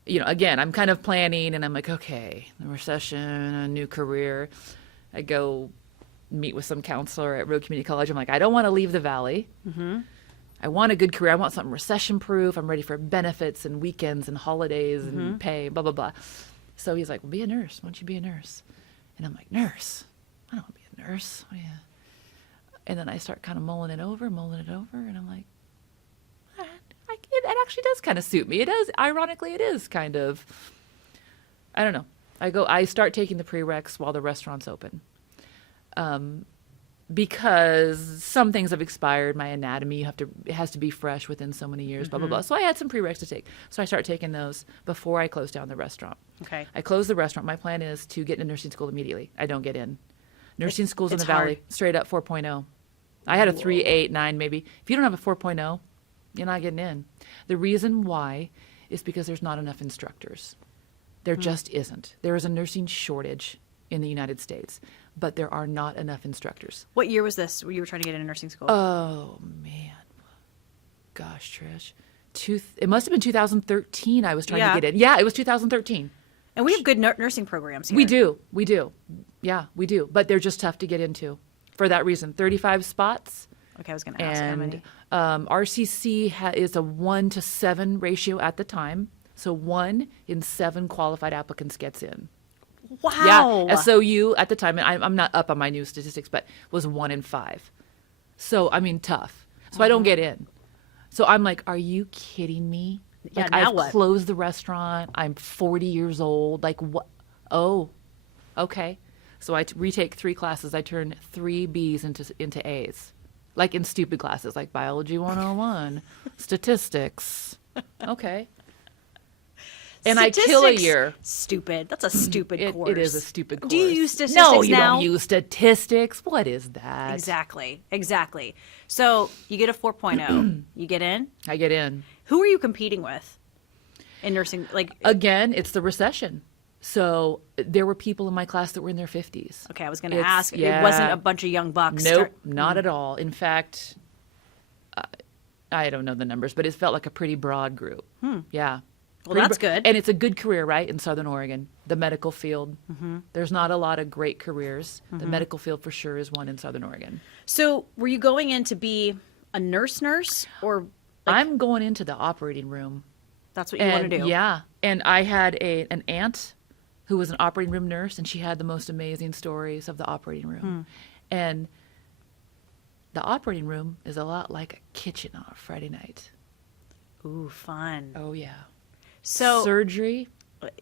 again, I'm kind of planning and I'm like, okay, the recession, a new career. I go meet with some counselor at Road Community College. I'm like, I don't want to leave the Valley. Mm-hmm. I want a good career. I want something recession proof. I'm ready for benefits and weekends and holidays and pay, blah, blah, blah. So he's like, well, be a nurse. Why don't you be a nurse? And I'm like, nurse? I don't want to be a nurse. Oh, yeah. And then I start kind of mulling it over, and I'm like, it actually does kind of suit me. It does. Ironically, it is kind of, I don't know. I start taking the prereqs while the restaurant's open. Because some things have expired. My anatomy, it has to be fresh within so many years, blah, blah, blah. So I had some prereqs to take. So I start taking those before I close down the restaurant. Okay. I close the restaurant. My plan is to get into nursing school immediately. I don't get in. Nursing schools in the hard. Valley, straight up 4.0. I had a 3.89 maybe. If you don't have a 4.0, you're not getting in. The reason why is because there's not enough instructors. There just isn't. There is a nursing shortage in the United States, but there are not enough instructors. What year was this where you were trying to get into nursing school? Oh, man. Gosh, Trish. It must have been 2013 I was trying to get in. Yeah, it was 2013. And we have good nursing programs here. We do. Yeah, we do. But they're just tough to get into for that reason. 35 spots. Okay, I was going to ask how many. RCC is a 1-to-7 ratio at the time. So 1 in 7 qualified applicants gets in. Wow. Yeah. SOU at the time, and I'm not up on my new statistics, but was 1 in 5. So, I mean, tough. So I don't get in. So I'm like, are you kidding me? Yeah, like, now I've what? closed the restaurant. I'm 40 years old. Like, what? Oh, okay. So I retake 3 classes. I turn 3 Bs into As. Like in stupid classes, like Biology 101, Statistics. Okay. And I kill a year. Stupid. That's a stupid course. It is a stupid course. Do you use statistics now? No, you now? don't use statistics. What is that? Exactly. So you get a 4.0. You get in? I get in. Who are you competing with in nursing? Like again, it's the recession. So there were people in my class that were in their 50s. Okay, I was going to It's- ask. yeah. It wasn't a bunch of young bucks. Nope, not at all. In fact, I don't know the numbers, but it felt like a pretty broad group. Yeah. Well, that's good. And it's a good career, right, in Southern Oregon, the medical field. There's not a lot of great careers. The medical field for sure is one in Southern Oregon. So were you going in to be a nurse, or I'm going into the operating room. that's what you want to do? Yeah. And I had an aunt who was an operating room nurse, and she had the most amazing stories of the operating room. And the operating room is a lot like a kitchen on a Friday night. Ooh, fun. Oh, yeah. So Surgery,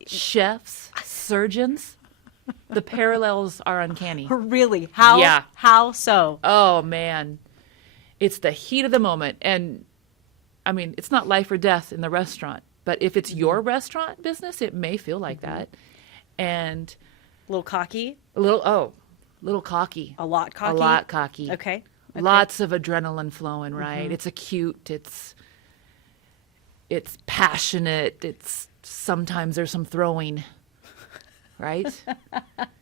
chefs, surgeons. The parallels are uncanny. really, how? Yeah. How so? Oh, man. It's the heat of the moment. And, I mean, it's not life or death in the restaurant. But if it's your restaurant business, it may feel like that. And A little cocky? little cocky. A lot cocky? A lot cocky. Okay. Lots of adrenaline flowing, right? It's acute. It's passionate. It's sometimes there's some throwing, right?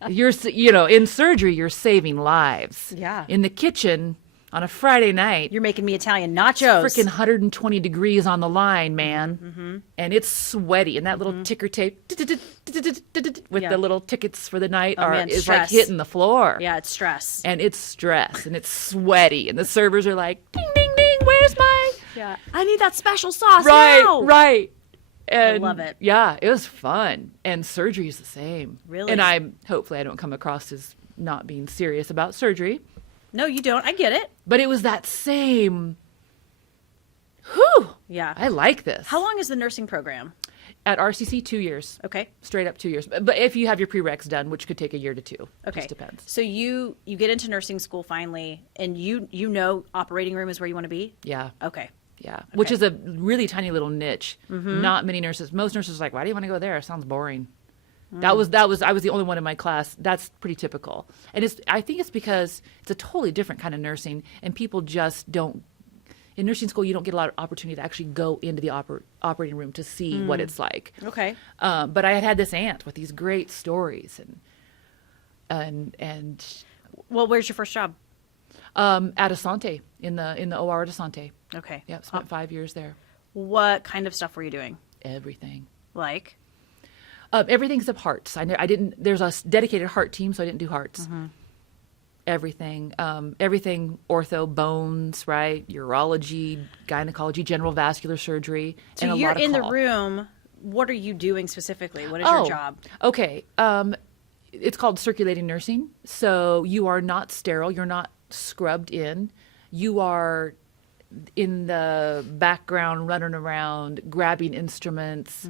In surgery, you're saving lives. Yeah. In the kitchen on a Friday night, You're making me Italian nachos. freaking 120 degrees on the line, man. And it's sweaty. And that little ticker tape with Yeah. the little tickets for the night man, is like stress. hitting the floor. Yeah, it's stress. And it's stress and it's sweaty. And the servers are like, ding, ding, ding, where's my... Yeah. I need that special sauce Right, now. right. And love it. Yeah, it was fun. And surgery is the same. Really? And hopefully I don't come across as not being serious about surgery. No, you don't. I get it. But it was that same, whew, Yeah. I like this. How long is the nursing program? At RCC, 2 years. Okay. Straight up 2 years. But if you have your prereqs done, which could take a year to 2. Okay. Just depends. So you get into nursing school finally, and you know operating room is where you want to be? Yeah. Okay. Yeah. Which is a really tiny little niche. Not many nurses. Most nurses are like, why do you want to go there? It sounds boring. I was the only one in my class. That's pretty typical. And I think it's because it's a totally different kind of nursing, and people just don't. In nursing school, you don't get a lot of opportunity to actually go into the operating room to see what it's like. Okay. But I had this aunt with these great stories, and Well, where's your first job? at Asante in the OR at Asante. Okay. Yep, spent 5 years there. What kind of stuff were you doing? Everything. Like? Everything except hearts. I didn't. There's a dedicated heart team, so I didn't do hearts. Everything, everything ortho, bones, right? Urology, gynecology, general vascular surgery, So and a you're lot of in the call. room. What are you doing specifically? What is your job? Okay. It's called circulating nursing. So you are not sterile. You're not scrubbed in. You are in the background, running around, grabbing instruments,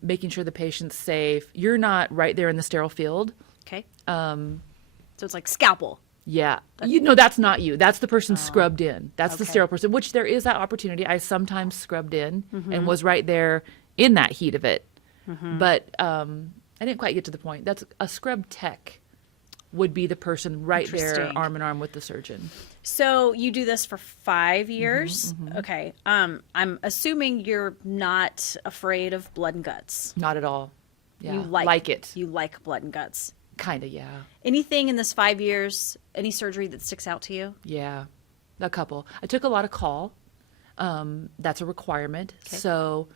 making sure the patient's safe. You're not right there in the sterile field. Okay. So it's like scalpel. Yeah. That's not you. That's the person scrubbed in. That's the sterile person, which there is that opportunity. I sometimes scrubbed in and was right there in that heat of it. But I didn't quite get to the point. That's a scrub tech would be the person right there, Interesting. arm in arm with the surgeon. So you do this for 5 years. Okay. I'm assuming you're not afraid of blood and guts. Not at all. Yeah. You like it. You like blood and guts. Kind of, yeah. Anything in this 5 years, any surgery that sticks out to you? Yeah. A couple. I took a lot of call. That's a requirement. Okay. So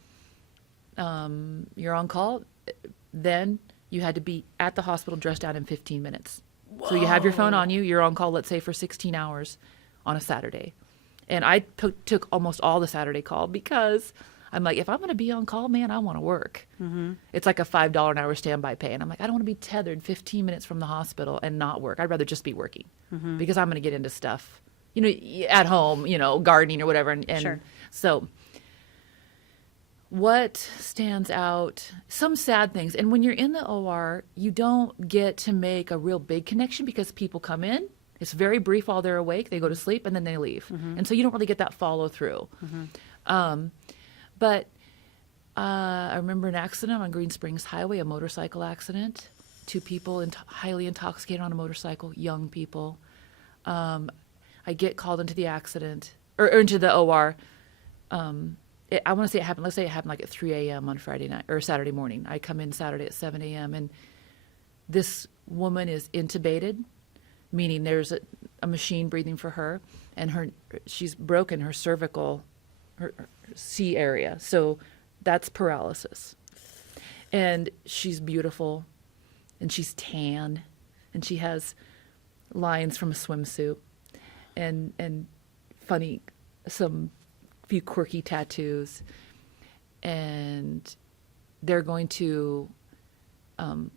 you're on call. Then you had to be at the hospital dressed out in 15 minutes. So you have your phone on you. You're on call, let's say, for 16 hours on a Saturday. And I took almost all the Saturday call because I'm like, if I'm going to be on call, man, I want to work. It's like a $5 an hour standby pay. And I'm like, I don't want to be tethered 15 minutes from the hospital and not work. I'd rather just be working because I'm going to get into stuff, at home, gardening or whatever. And Sure. So what stands out? Some sad things. And when you're in the OR, you don't get to make a real big connection because people come in. It's very brief while they're awake. They go to sleep and then they leave. And so you don't really get that follow through. But I remember an accident on Green Springs Highway, a motorcycle accident. 2 people highly intoxicated on a motorcycle, young people. I get called into the accident or into the OR. I want to say it happened, let's say it happened like at 3 a.m. on Friday night or Saturday morning. I come in Saturday at 7 a.m. and this woman is intubated, meaning there's a machine breathing for her, and she's broken her cervical, her C area. So that's paralysis. And she's beautiful, and she's tan, and she has lines from a swimsuit, and funny, some few quirky tattoos, and they're going to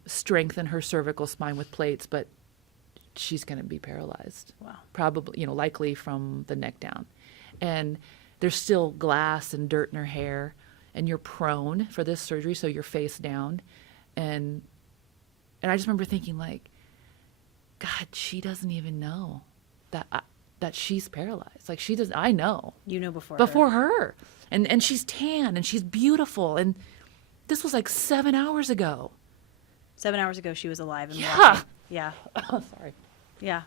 strengthen her cervical spine with plates, but she's going to be paralyzed. Wow. Probably, likely from the neck down. And there's still glass and dirt in her hair, and you're prone for this surgery, so you're face down. And I just remember thinking, like, God, she doesn't even know that she's paralyzed. Like, she doesn't. I know. You know before her. And she's tan and she's beautiful. And this was like 7 hours ago. 7 hours ago, she was alive and Yeah. walking. Yeah. Oh, sorry. Yeah.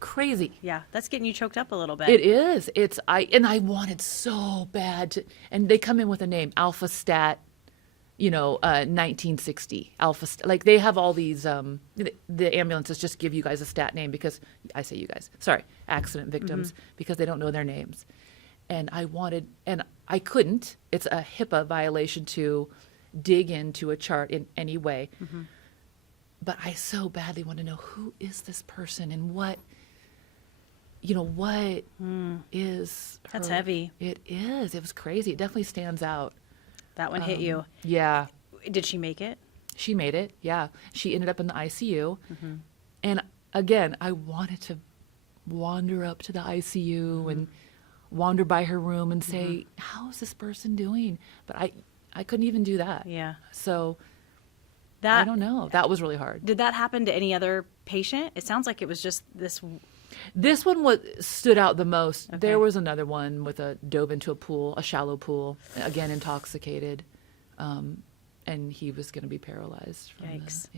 Crazy. Yeah. That's getting you choked up a little bit. It is. I wanted so bad to, and they come in with a name, Alpha Stat, 1960 Alpha. Like, they have all these, the ambulances just give you guys a stat name because, I say you guys, sorry, accident victims, because they don't know their names. And I couldn't. It's a HIPAA violation to dig into a chart in any way. Mm-hmm. But I so badly want to know, who is this person and what is her? That's heavy. It is. It was crazy. It definitely stands out. That one hit you. Yeah. Did she make it? She made it. Yeah. She ended up in the ICU. Mm-hmm. And again, I wanted to wander up to the ICU and wander by her room and say, how is this person doing? But I couldn't even do that. Yeah. So I don't know. That was really hard. Did that happen to any other patient? It sounds like it was just this. This one stood out the most. Okay. There was another one with dove into a pool, a shallow pool, again intoxicated, and he was going to be paralyzed. Yikes!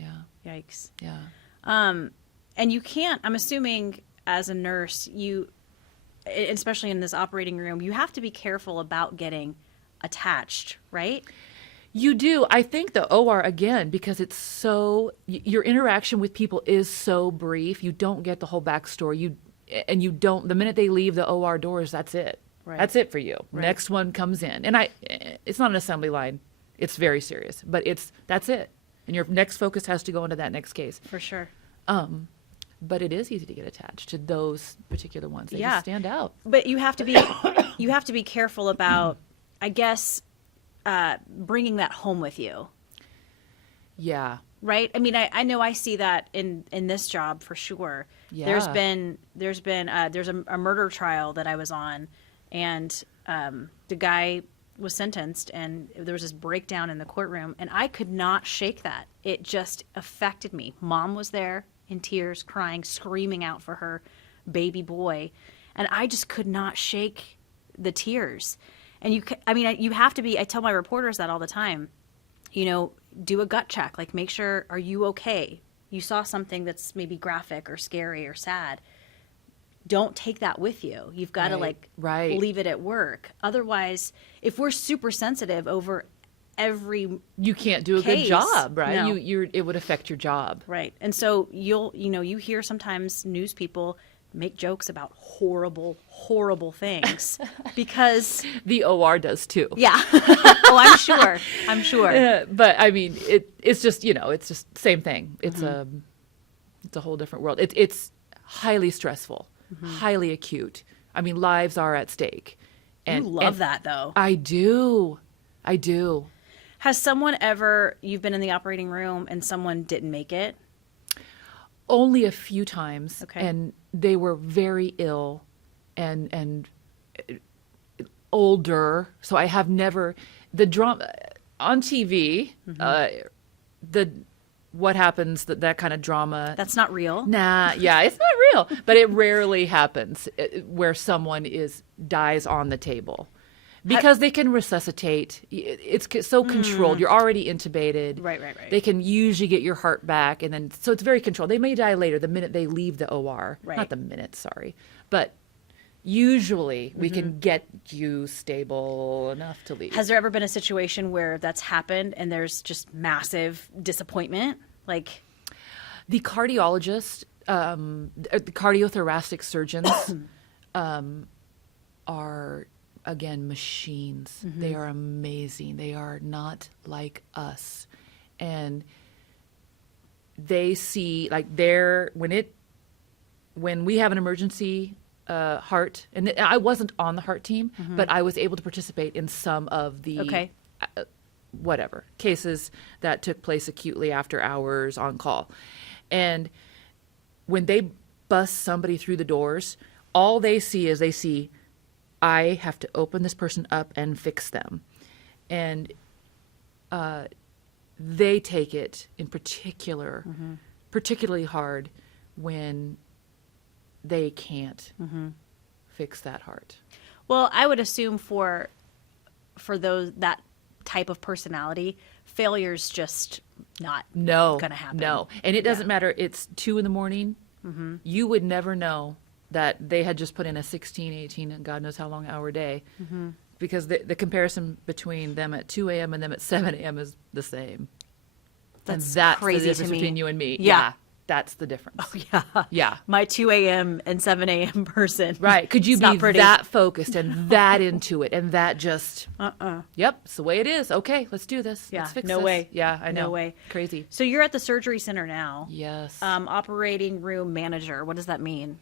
Yikes! Yeah. And you can't. I'm assuming as a nurse, especially in this operating room, you have to be careful about getting attached, right? You do. I think the OR, again, because it's your interaction with people is so brief, you don't get the whole backstory. The minute they leave the OR doors, that's it. Right. That's it for you. Right. Next one comes in. And it's not an assembly line. It's very serious, but that's it. And your next focus has to go into that next case. For sure. But it is easy to get attached to those particular ones. They just stand out. But you have to be careful about, I guess, bringing that home with you. Yeah. Right. I mean, I know I see that in this job for sure. Yeah. There's a murder trial that I was on, and the guy was sentenced, and there was this breakdown in the courtroom, and I could not shake that. It just affected me. Mom was there in tears, crying, screaming out for her baby boy, and I just could not shake the tears. And you have to be, I tell my reporters that all the time, do a gut check, like make sure, are you okay? You saw something that's maybe graphic or scary or sad. Don't take that with you. You've got to leave it at work. Otherwise, if we're super sensitive over every you can't do a case, good job, right? No. It would affect your job. Right. And so you hear sometimes news people make jokes about horrible, horrible things because the OR does too. Yeah. Oh, I'm sure. But I mean, it's just, it's just same thing. It's a whole different world. It's highly stressful, highly acute. I mean, lives are at stake. And you love that though. I do. Has you've been in the operating room and someone didn't make it? Only a few times. Okay. And they were very ill and older. So I have never, the drama on TV, what happens, that kind of drama. That's not real. Nah, yeah, it's not real. But it rarely happens where someone dies on the table. Because they can resuscitate. It's so controlled. You're already intubated. Right. They can usually get your heart back. And then, so it's very controlled. They may die later the minute they leave the OR. Right. Not the minute, sorry. But, usually we can get you stable enough to leave. Has there ever been a situation where that's happened and there's just massive disappointment? Like, The cardiologist, the cardiothoracic surgeons are, again, machines. They are amazing. They are not like us. And they see, like, when we have an emergency heart, and I wasn't on the heart team, but I was able to participate in some of the whatever cases that took place acutely after hours on call. And when they bust somebody through the doors, all they see I have to open this person up and fix them. And they take it in particularly hard when they can't fix that heart. well, I would assume for that type of personality, failure's just not going to happen. No. And it doesn't matter. It's 2 a.m. You would never know that they had just put in a 16, 18, and God knows how long hour day. Because the comparison between them at 2 a.m. and them at 7 a.m. is the same. That's That's crazy the to difference me. between you and me. Yeah. That's the difference. Oh, yeah. Yeah. My 2 a.m. and 7 a.m. person. Right. Could you It's be not pretty. that focused and that into it and that just, yep, it's the way it is. Okay, let's do this. Yeah, Let's fix no this. way. Yeah, I know. No way. Crazy. So you're at the surgery center now. Yes. Operating room manager. What does that mean?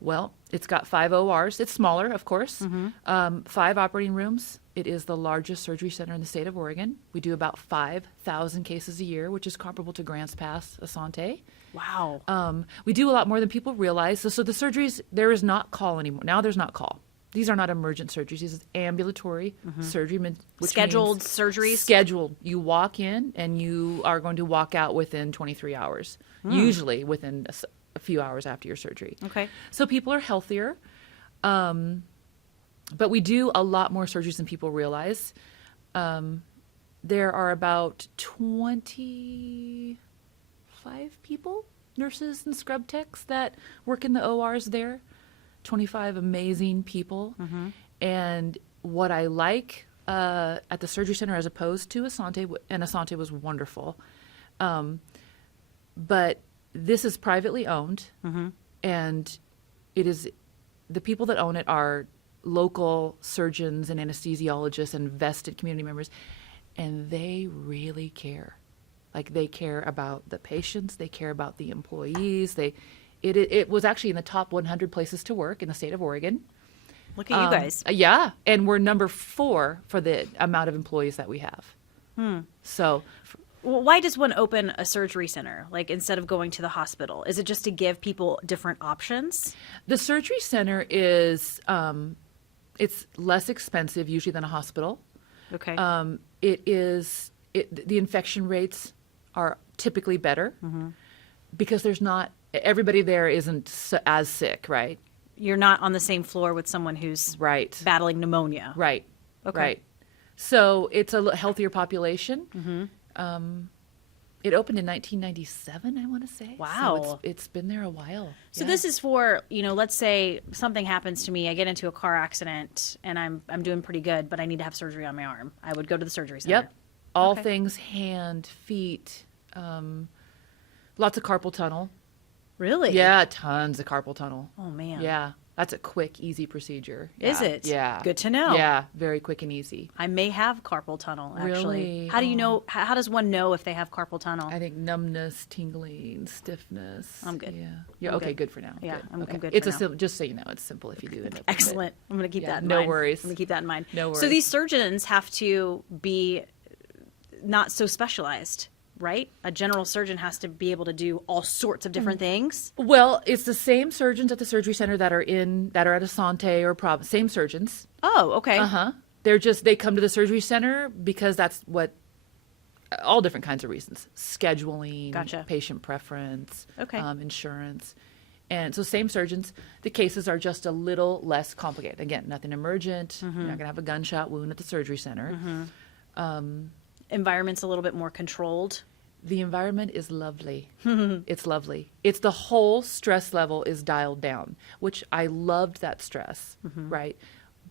Well, it's got 5 ORs. It's smaller, of course. 5 operating rooms. It is the largest surgery center in the state of Oregon. We do about 5,000 cases a year, which is comparable to Grants Pass, Asante. Wow. We do a lot more than people realize. So the surgeries, there is not call anymore. Now there's not call. These are not emergent surgeries. These is ambulatory surgery. Which Scheduled means surgeries? Scheduled. You walk in and you are going to walk out within 23 hours, usually within a few hours after your surgery. Okay. So people are healthier. But we do a lot more surgeries than people realize. There are about 25 people, nurses and scrub techs, that work in the ORs there. 25 amazing people. And what I like at the surgery center as opposed to Asante, and Asante was wonderful, but this is privately owned, and it is, the people that own it are local surgeons and anesthesiologists and vested community members, and they really care. Like, they care about the patients, they care about the employees. It was actually in the top 100 places to work in the state of Oregon. Look at you guys. Yeah, and we're number 4 for the amount of employees that we have. So, Well, why does one open a surgery center, like, instead of going to the hospital? Is it just to give people different options? the surgery center is it's less expensive usually than a hospital. Okay. The infection rates are typically better because there's not, everybody there isn't as sick, right? You're not on the same floor with someone who's Right. battling pneumonia. Right. Okay. Right. So it's a healthier population. It opened in 1997, I want to say. Wow. So it's been there a while. So Yeah. this is for, let's say something happens to me, I get into a car accident, and I'm doing pretty good, but I need to have surgery on my arm. I would go to the surgery center. Yep. All Okay. things hand, feet, lots of carpal tunnel. Really? Yeah, tons of carpal tunnel. Oh, man. Yeah. That's a quick, easy procedure. Is Yeah. it? Yeah. Good to know. Yeah, very quick and easy. I may have carpal tunnel, actually. Really? How do you know, how does one know if they have carpal tunnel? I think numbness, tingling, stiffness. I'm good. Yeah. Yeah. I'm okay. good. Good for now. Yeah, Good. I'm okay. good It's for a now. simple. Just so you know, it's simple if you do end up. with it. Excellent. I'm going to keep Yeah, that in no mind. worries. I'm going to keep that in mind. No So worries. these surgeons have to be not so specialized, right? A general surgeon has to be able to do all sorts of different things. Well, it's the same surgeons at the surgery center that are at Asante or Providence. Same surgeons. Oh, okay. They come to the surgery center because that's what, all different kinds of reasons. Scheduling, Gotcha. patient preference, Okay. Insurance. And so same surgeons, the cases are just a little less complicated. Again, nothing emergent. You're not going to have a gunshot wound at the surgery center. Environment's a little bit more controlled. The environment is lovely. It's lovely. It's the whole stress level is dialed down, which I loved that stress, right?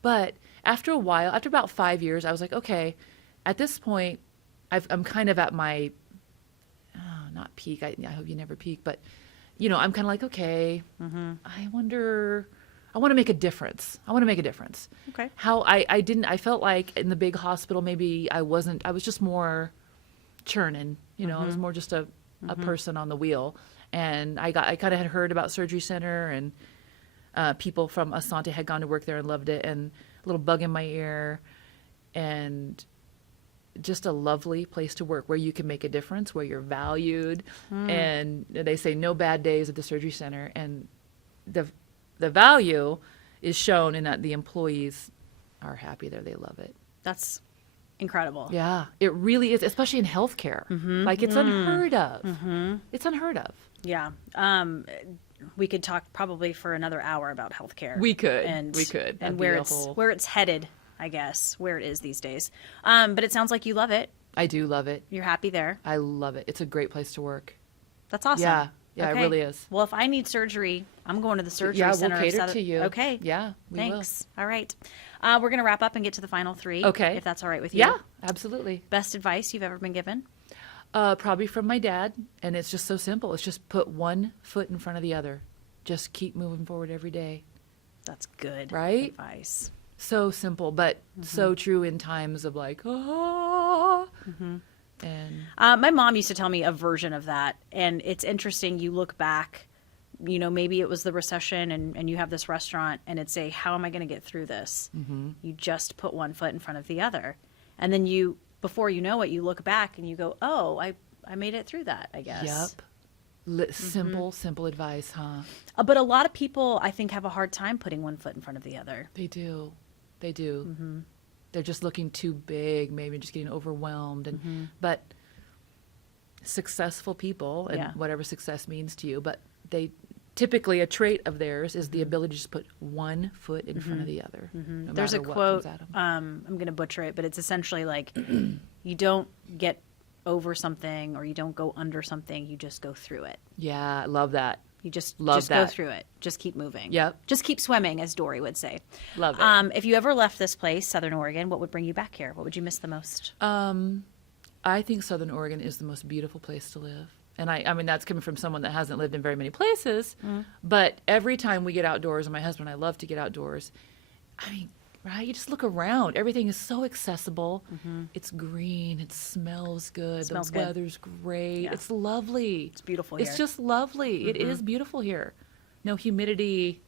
But after a while, after about 5 years, I was like, okay, at this point, I'm kind of at my, not peak. I hope you never peak, but I'm kind of like, okay, I want to make a difference. I want to make a difference. Okay. How I felt like in the big hospital, maybe I was just more churning, I was more just a person on the wheel. And I kind of had heard about Surgery Center, and people from Asante had gone to work there and loved it, and a little bug in my ear, and just a lovely place to work where you can make a difference, where you're valued. And they say no bad days at the Surgery Center, and the value is shown in that the employees are happy there. They love it. That's incredible. Yeah, it really is, especially in healthcare. Like, it's unheard of. It's unheard of. Yeah. We could talk probably for another hour about healthcare. We could. And That'd where be where it's headed, I guess, where it is these days. But it sounds like you love it. I do love it. You're happy there. I love it. It's a great place to work. That's awesome. Yeah, Okay. it really is. Well, if I need surgery, I'm going to the surgery center. Yeah, we'll cater to you. Okay. Yeah, we Thanks. All right. We're going to wrap up and get to the final three. Okay. If that's all right with will. you. Yeah, absolutely. Best advice you've ever been given? Probably from my dad, and it's just so simple. It's just put one foot in front of the other. Just keep moving forward every day. That's good Right? advice. So simple, but so true in times of like, and My mom used to tell me a version of that, and it's interesting. You look back, maybe it was the recession, and you have this restaurant, and it's how am I going to get through this? You just put one foot in front of the other, and then before you know it, you look back and you go, oh, I made it through that, I guess. Yep. Simple advice, huh? But a lot of people, I think, have a hard time putting one foot in front of the other. They do. They're just looking too big, maybe just getting overwhelmed. But successful people, and whatever success means to you, but they typically, a trait of theirs is the ability to just put one foot in front of the other. No There's a matter what quote, comes at 'em. I'm going to butcher it, but it's essentially like, you don't get over something or you don't go under something, you just go through it. Yeah, I love that. You just Love go that. through it. Just keep moving. Yep. Just keep swimming, as Dory would say. Love it. If you ever left this place, Southern Oregon, what would bring you back here? What would you miss the most? I think Southern Oregon is the most beautiful place to live. And I mean, that's coming from someone that hasn't lived in very many places. But every time we get outdoors, and my husband and I love to get outdoors, I mean, right? You just look around. Everything is so accessible. It's green. It smells good. Smells the good. weather's great. Yeah. It's lovely. It's beautiful here. It's just lovely. It is beautiful here. No humidity.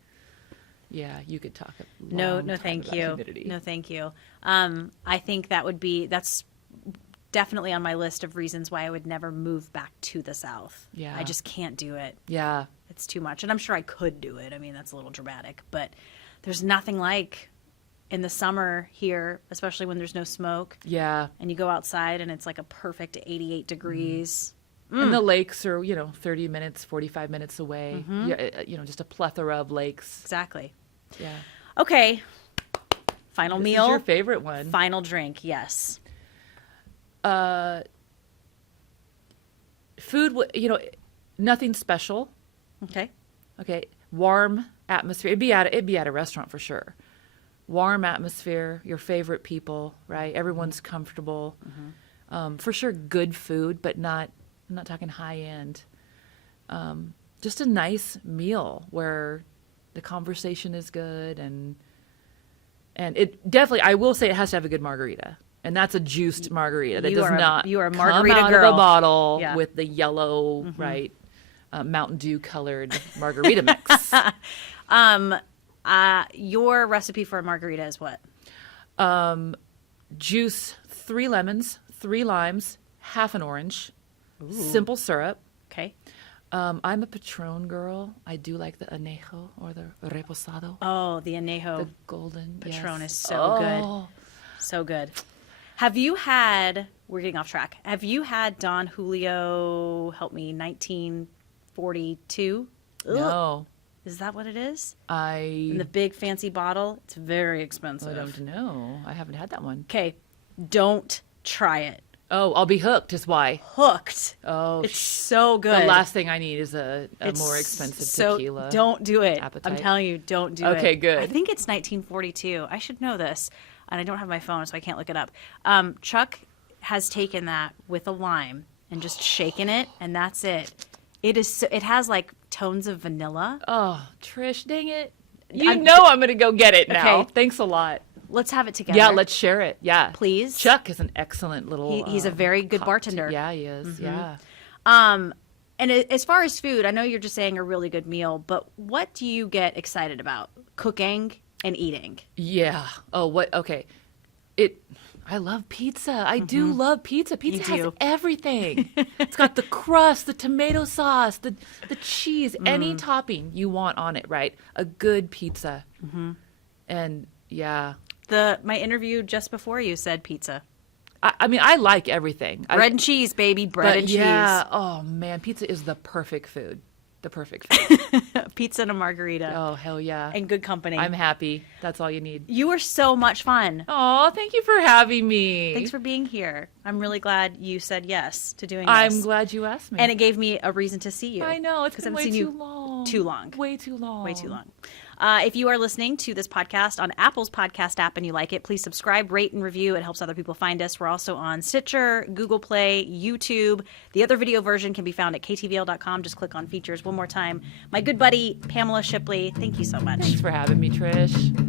Yeah, you could talk a long No, time thank about you. humidity. No, thank you. I think that's definitely on my list of reasons why I would never move back to the South. Yeah. I just can't do it. Yeah. It's too much. And I'm sure I could do it. I mean, that's a little dramatic, but there's nothing like in the summer here, especially when there's no smoke. Yeah. And you go outside and it's like a perfect 88 degrees. And the lakes are, 30 minutes, 45 minutes away. Yeah, just a plethora of lakes. Exactly. Yeah. Okay. Final This meal. is your favorite one. Final drink. Yes. Food, nothing special. Okay. Okay. Warm atmosphere. It'd be at a restaurant for sure. Warm atmosphere, your favorite people, right? Everyone's comfortable. For sure, good food, but I'm not talking high end. Just a nice meal where the conversation is good, and it definitely, I will say, it has to have a good margarita, and that's a juiced margarita that You does are a- not you are a come margarita out girl. of a bottle Yeah. with the yellow, right, Mountain Dew colored margarita mix. Your recipe for a margarita is what? Juice 3 lemons, 3 limes, half an orange, simple syrup. Okay. I'm a Patron girl. I do like the anejo or the reposado. Oh, the anejo The golden Patron yes. is so good. Oh. So good. Have you had, we're getting off track, have you had Don Julio, help me, 1942? No, Is that what it is? I In the big fancy bottle? It's very expensive. don't know. I haven't had that one. Okay, don't try it. Oh, I'll be hooked is why. Hooked. Oh, It's so good. The last thing I need is a It's more expensive so, tequila. Don't do it. appetite. I'm telling you, don't do it. Okay, good. I think it's 1942. I should know this, and I don't have my phone, so I can't look it up. Chuck has taken that with a lime and just shaken it, and that's it. It has like tones of vanilla. Oh, Trish, dang it. I'm going to go get it now. Okay. Thanks a lot. Let's have it together. Yeah, let's share it. Yeah. Please. Chuck is an excellent little... He's a very good bartender. Yeah, he is. Yeah. And as far as food, I know you're just saying a really good meal, but what do you get excited about cooking and eating? Yeah. Oh, what? Okay. I love pizza. I do love pizza. Pizza has do. everything. It's got the crust, the tomato sauce, the cheese, any topping you want on it, right? A good pizza. And yeah. My interview just before you said pizza. I mean, I like everything. Bread and cheese, baby. Bread and yeah, cheese. oh man, pizza is the perfect food. The perfect food. Pizza and a margarita. Oh, hell yeah. And good company. I'm happy. That's all you need. You were so much fun. Oh, thank you for having me. Thanks for being here. I'm really glad you said yes to doing this. I'm glad you asked me. And it gave me a reason to see you. I know. It's been I way haven't seen too you long. Too long. Way too long. Way too long. If you are listening to this podcast on Apple's podcast app and you like it, please subscribe, rate, and review. It helps other people find us. We're also on Stitcher, Google Play, YouTube. The other video version can be found at ktvl.com. Just click on features one more time. My good buddy, Pamela Shipley, thank you so much. Thanks for having me, Trish.